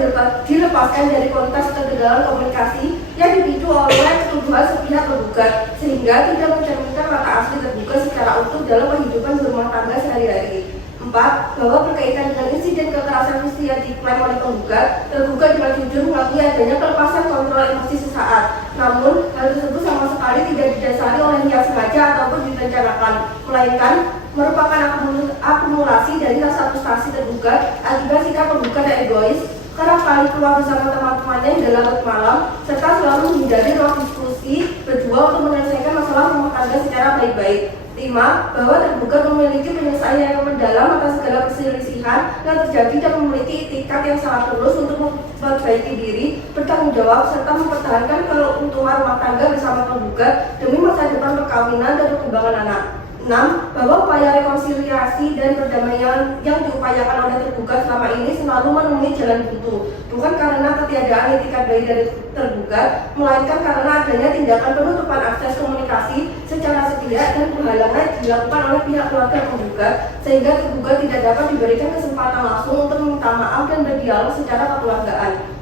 dilepaskan dari konteks ketegangan komunikasi yang dipicu oleh tuduhan sepihak penggugat, sehingga tidak mencerminkan mata asli tergugat secara utuh dalam kehidupan berumah tangga sehari-hari. 4. Bahwa berkaitan dengan insiden kekerasan fisik yang diklaim oleh penggugat, tergugat dengan jujur mengakui adanya pelepasan kontrol emosi sesaat. Namun, hal tersebut sama sekali tidak didasari oleh niat sengaja ataupun direncanakan, melainkan merupakan akumulasi dari rasa frustasi tergugat akibat sikap penggugat yang egois, kerap kali keluar bersama teman-temannya hingga larut malam, serta selalu menghindari ruang diskusi berdua untuk menyelesaikan masalah rumah tangga secara baik-baik. 5. Bahwa tergugat memiliki penyelesaian yang mendalam atas segala perselisihan yang terjadi dan memiliki itikat yang sangat tulus untuk memperbaiki diri, bertanggung jawab, serta mempertahankan keutuhan rumah tangga bersama penggugat demi masa depan perkawinan dan perkembangan anak. 6. Bahwa upaya rekonsiliasi dan perdamaian yang diupayakan oleh tergugat selama ini selalu menemui jalan buntu, bukan karena ketiadaan itikat baik dari tergugat, melainkan karena adanya tindakan penutupan akses komunikasi secara sepihak dan penghalangan dilakukan oleh pihak keluarga penggugat, sehingga tergugat tidak dapat diberikan kesempatan langsung untuk meminta maaf dan berdialog secara kekeluargaan.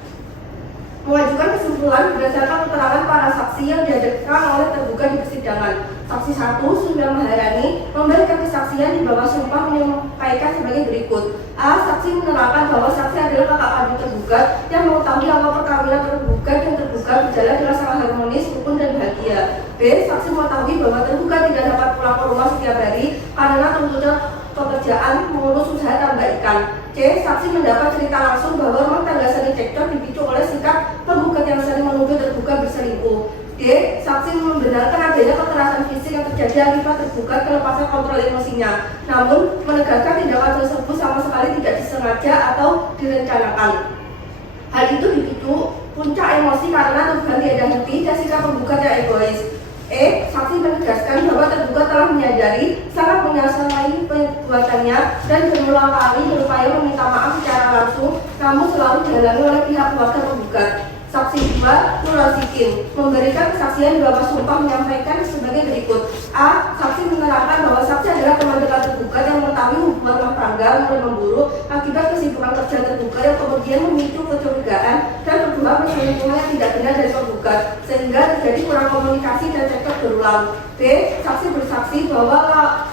Mengajukan kesimpulan berdasarkan keterangan para saksi yang dihadirkan oleh tergugat di persidangan. Saksi 1, Sunda Maharani, memberikan kesaksian di bawah sumpah menyampaikan sebagai berikut. A. Saksi menerangkan bahwa saksi adalah kakak kandung tergugat yang mengetahui awal perkawinan tergugat dan tergugat berjalan dengan sangat harmonis, rukun dan bahagia. B. Saksi mengetahui bahwa tergugat tidak dapat pulang ke rumah setiap hari karena tuntutan pekerjaan mengurus usaha tambak ikan. C. Saksi mendapat cerita langsung bahwa rumah tangga sering cekcok dipicu oleh sikap penggugat yang sering menuduh tergugat berselingkuh. D. Saksi membenarkan adanya kekerasan fisik yang terjadi akibat tergugat kelepasan kontrol emosinya, namun menegaskan tindakan tersebut sama sekali tidak disengaja atau direncanakan. Hal itu dipicu puncak emosi karena tuduhan tiada henti dan sikap penggugat yang egois. E. Saksi menegaskan bahwa tergugat telah menyadari, sangat menyesali perbuatannya dan berulang kali berupaya meminta maaf secara langsung, namun selalu dihalangi oleh pihak keluarga penggugat. Saksi 2, Nur Rozikin, memberikan kesaksian di bawah sumpah menyampaikan sebagai berikut. A. Saksi menerangkan bahwa saksi adalah teman dekat tergugat yang mengetahui hubungan rumah tangga mulai memburuk akibat kesibukan kerja tergugat yang kemudian memicu kecurigaan dan tuduhan perselingkuhan yang tidak benar dari tergugat, sehingga terjadi kurang komunikasi dan cekcok berulang. B. Saksi bersaksi bahwa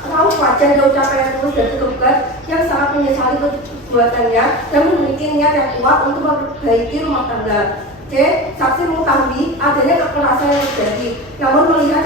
raut wajah dan ucapan yang tulus dari tergugat yang sangat sangat menyesali perbuatannya dan memiliki niat yang kuat untuk memperbaiki rumah tangga. C. Saksi mengetahui adanya kekerasan yang terjadi, namun melihat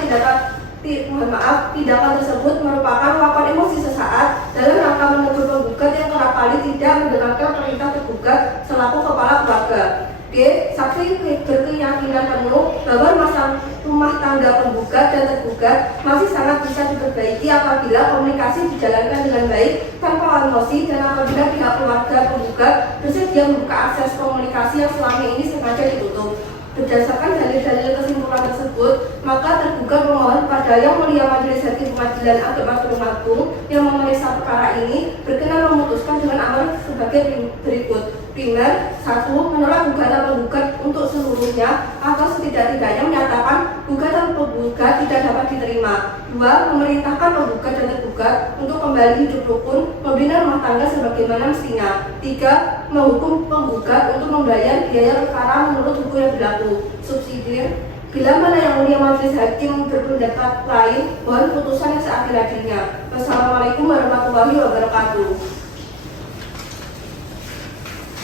tindakan tersebut merupakan luapan emosi sesaat dalam rangka menegur penggugat yang kerap kali tidak mendengarkan perintah tergugat selaku kepala keluarga. D. Saksi berkeyakinan penuh bahwa masalah rumah tangga penggugat dan tergugat masih sangat bisa diperbaiki apabila komunikasi dijalankan dengan baik tanpa emosi dan apabila pihak keluarga penggugat bersedia membuka akses komunikasi yang selama ini sengaja ditutup. Berdasarkan dalil-dalil kesimpulan tersebut, maka tergugat memohon kepada Yang Mulia Majelis Hakim Pengadilan Agama Tulungagung yang memeriksa perkara ini berkenan memutuskan dengan amar sebagai berikut. Primer, 1. Menolak gugatan penggugat untuk seluruhnya atau setidak-tidaknya menyatakan gugatan penggugat tidak dapat diterima. 2. Memerintahkan penggugat dan tergugat untuk kembali hidup rukun, membina rumah tangga sebagaimana mestinya. 3. Menghukum penggugat untuk membayar biaya perkara menurut hukum yang berlaku. Subsidiar, bila mana Yang Mulia Majelis Hakim berpendapat lain, mohon putusan yang seadil-adilnya. Wassalamualaikum warahmatullahi wabarakatuh.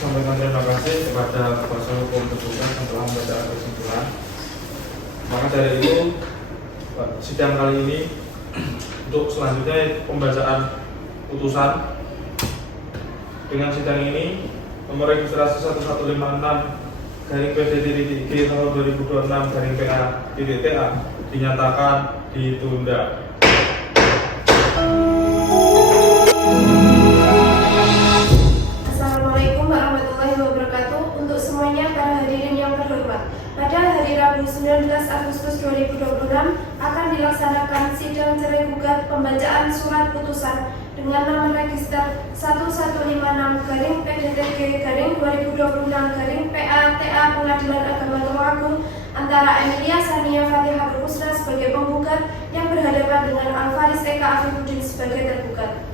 Sampaikan terima kasih kepada kuasa hukum tergugat yang telah membaca kesimpulan. Maka dari itu sidang kali ini untuk selanjutnya pembacaan putusan. Dengan sidang ini nomor registrasi 1156/PDT-G tahun 2026/PA-TA dinyatakan ditunda. Assalamualaikum warahmatullahi wabarakatuh. Untuk semuanya para hadirin yang terhormat, pada hari Rabu 19 Agustus 2026 akan dilaksanakan sidang cerai gugat pembacaan surat putusan dengan nomor register 1159/PDT-G/2026/PA-TA Pengadilan Agama Tulungagung antara Emilia Sania Fatihatul Husna sebagai penggugat yang berhadapan dengan Alfaris Eka Afifuddin sebagai tergugat.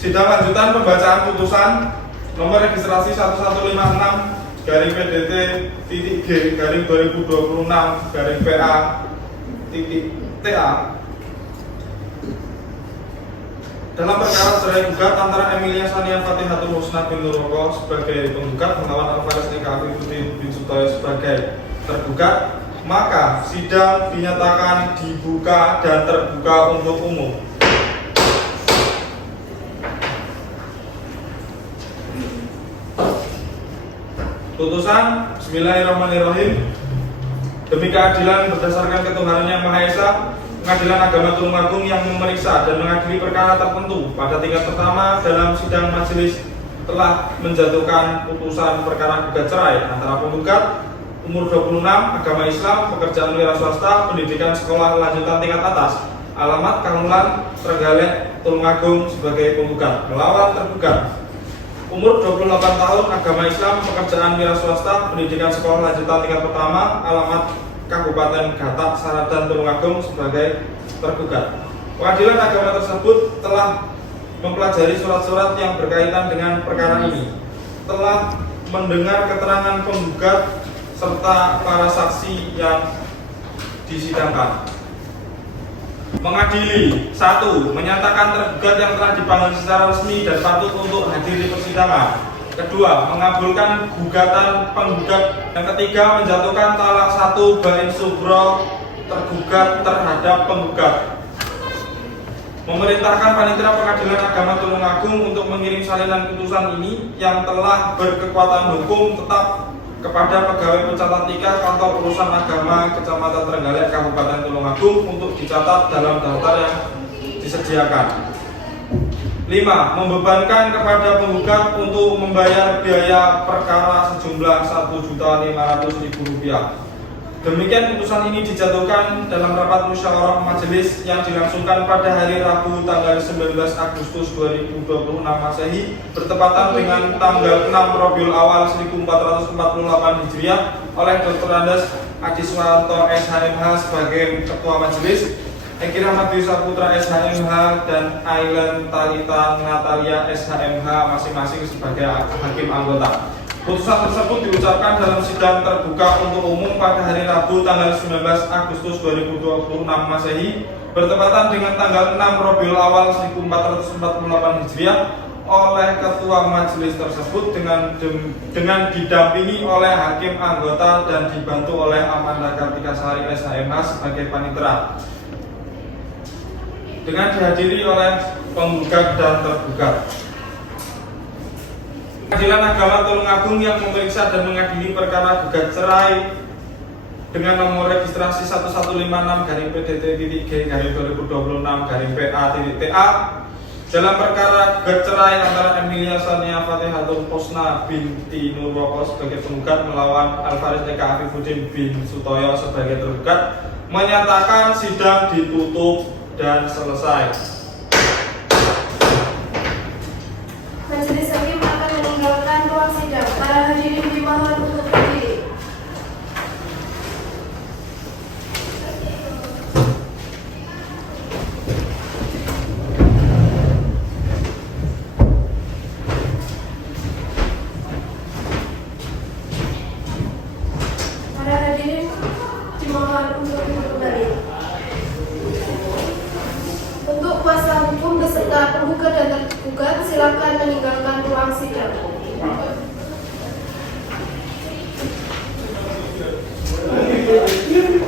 Sidang lanjutan pembacaan putusan nomor registrasi 1113/G/2026/PA-TA dalam perkara cerai gugat antara Emilia Sania Fatihatul Husna bin Nuroko sebagai penggugat melawan Alfaris Eka Afifuddin bin Sutoyo sebagai tergugat, maka sidang dinyatakan dibuka dan terbuka untuk umum. Putusan. Bismillahirrahmanirrahim. Demi keadilan berdasarkan ketuhanan yang Maha Esa, Pengadilan Agama Tulungagung yang memeriksa dan mengadili perkara tertentu pada tingkat pertama dalam sidang majelis telah menjatuhkan putusan perkara gugat cerai antara penggugat umur 26, agama Islam, pekerjaan wira swasta, pendidikan sekolah lanjutan tingkat atas, alamat Kangulan, Trenggalek, Tulungagung sebagai penggugat melawan tergugat umur 28 tahun, agama Islam, pekerjaan wira swasta, pendidikan sekolah lanjutan tingkat pertama, alamat Kabupaten Gatak, Saradan, Tulungagung sebagai tergugat. Pengadilan agama tersebut telah mempelajari surat-surat yang berkaitan dengan perkara ini, telah mendengar keterangan penggugat serta para saksi yang disidangkan. Mengadili. 1. Menyatakan tergugat yang telah dipanggil secara resmi dan patut untuk hadir di persidangan. Kedua, mengabulkan gugatan penggugat. Yang ketiga, menjatuhkan talak 1 bain subro tergugat terhadap penggugat. Memerintahkan Panitia Pengadilan Agama Tulungagung untuk mengirim salinan putusan ini yang telah berkekuatan hukum tetap kepada pegawai pencatat nikah Kantor Urusan Agama Kecamatan Trenggalek Kabupaten Tulungagung untuk dicatat dalam daftar yang disediakan. 5. Membebankan kepada penggugat untuk membayar biaya perkara sejumlah Rp1.500.000. Demikian putusan ini dijatuhkan dalam rapat musyawarah majelis yang dilangsungkan pada hari Rabu tanggal 19 Agustus 2026 Masehi bertepatan dengan tanggal 6 Rabiul Awal 1448 Hijriah oleh Dr. Andes Adiswanto SHMH sebagai Ketua Majelis, Eki Rahmat Dwi Saputra SHMH dan Ailen Talita Natalia SHMH masing-masing sebagai hakim anggota. Putusan tersebut diucapkan dalam sidang terbuka untuk umum pada hari Rabu tanggal 19 Agustus 2026 Masehi bertepatan dengan tanggal 6 Rabiul Awal 1448 Hijriah oleh Ketua Majelis tersebut dengan didampingi oleh hakim anggota dan dibantu oleh Amanda Kartika Sari SHMH sebagai panitera, dengan dihadiri oleh penggugat dan tergugat. Pengadilan Agama Tulungagung yang memeriksa dan mengadili perkara gugat cerai dengan nomor registrasi 1156-PDT-G-2026-PA-TA dalam perkara gugat cerai antara Emilia Sania Fatihatul Husna binti Nurwoko sebagai penggugat melawan Alvaris Eka Afifuddin bin Sutoyo sebagai tergugat, menyatakan sidang ditutup dan selesai. Majelis hakim akan meninggalkan ruang sidang. Para hadirin dimohon untuk berdiri. Para hadirin dimohon untuk duduk kembali. Untuk kuasa hukum beserta penggugat dan tergugat silakan meninggalkan ruang sidang. Thank you.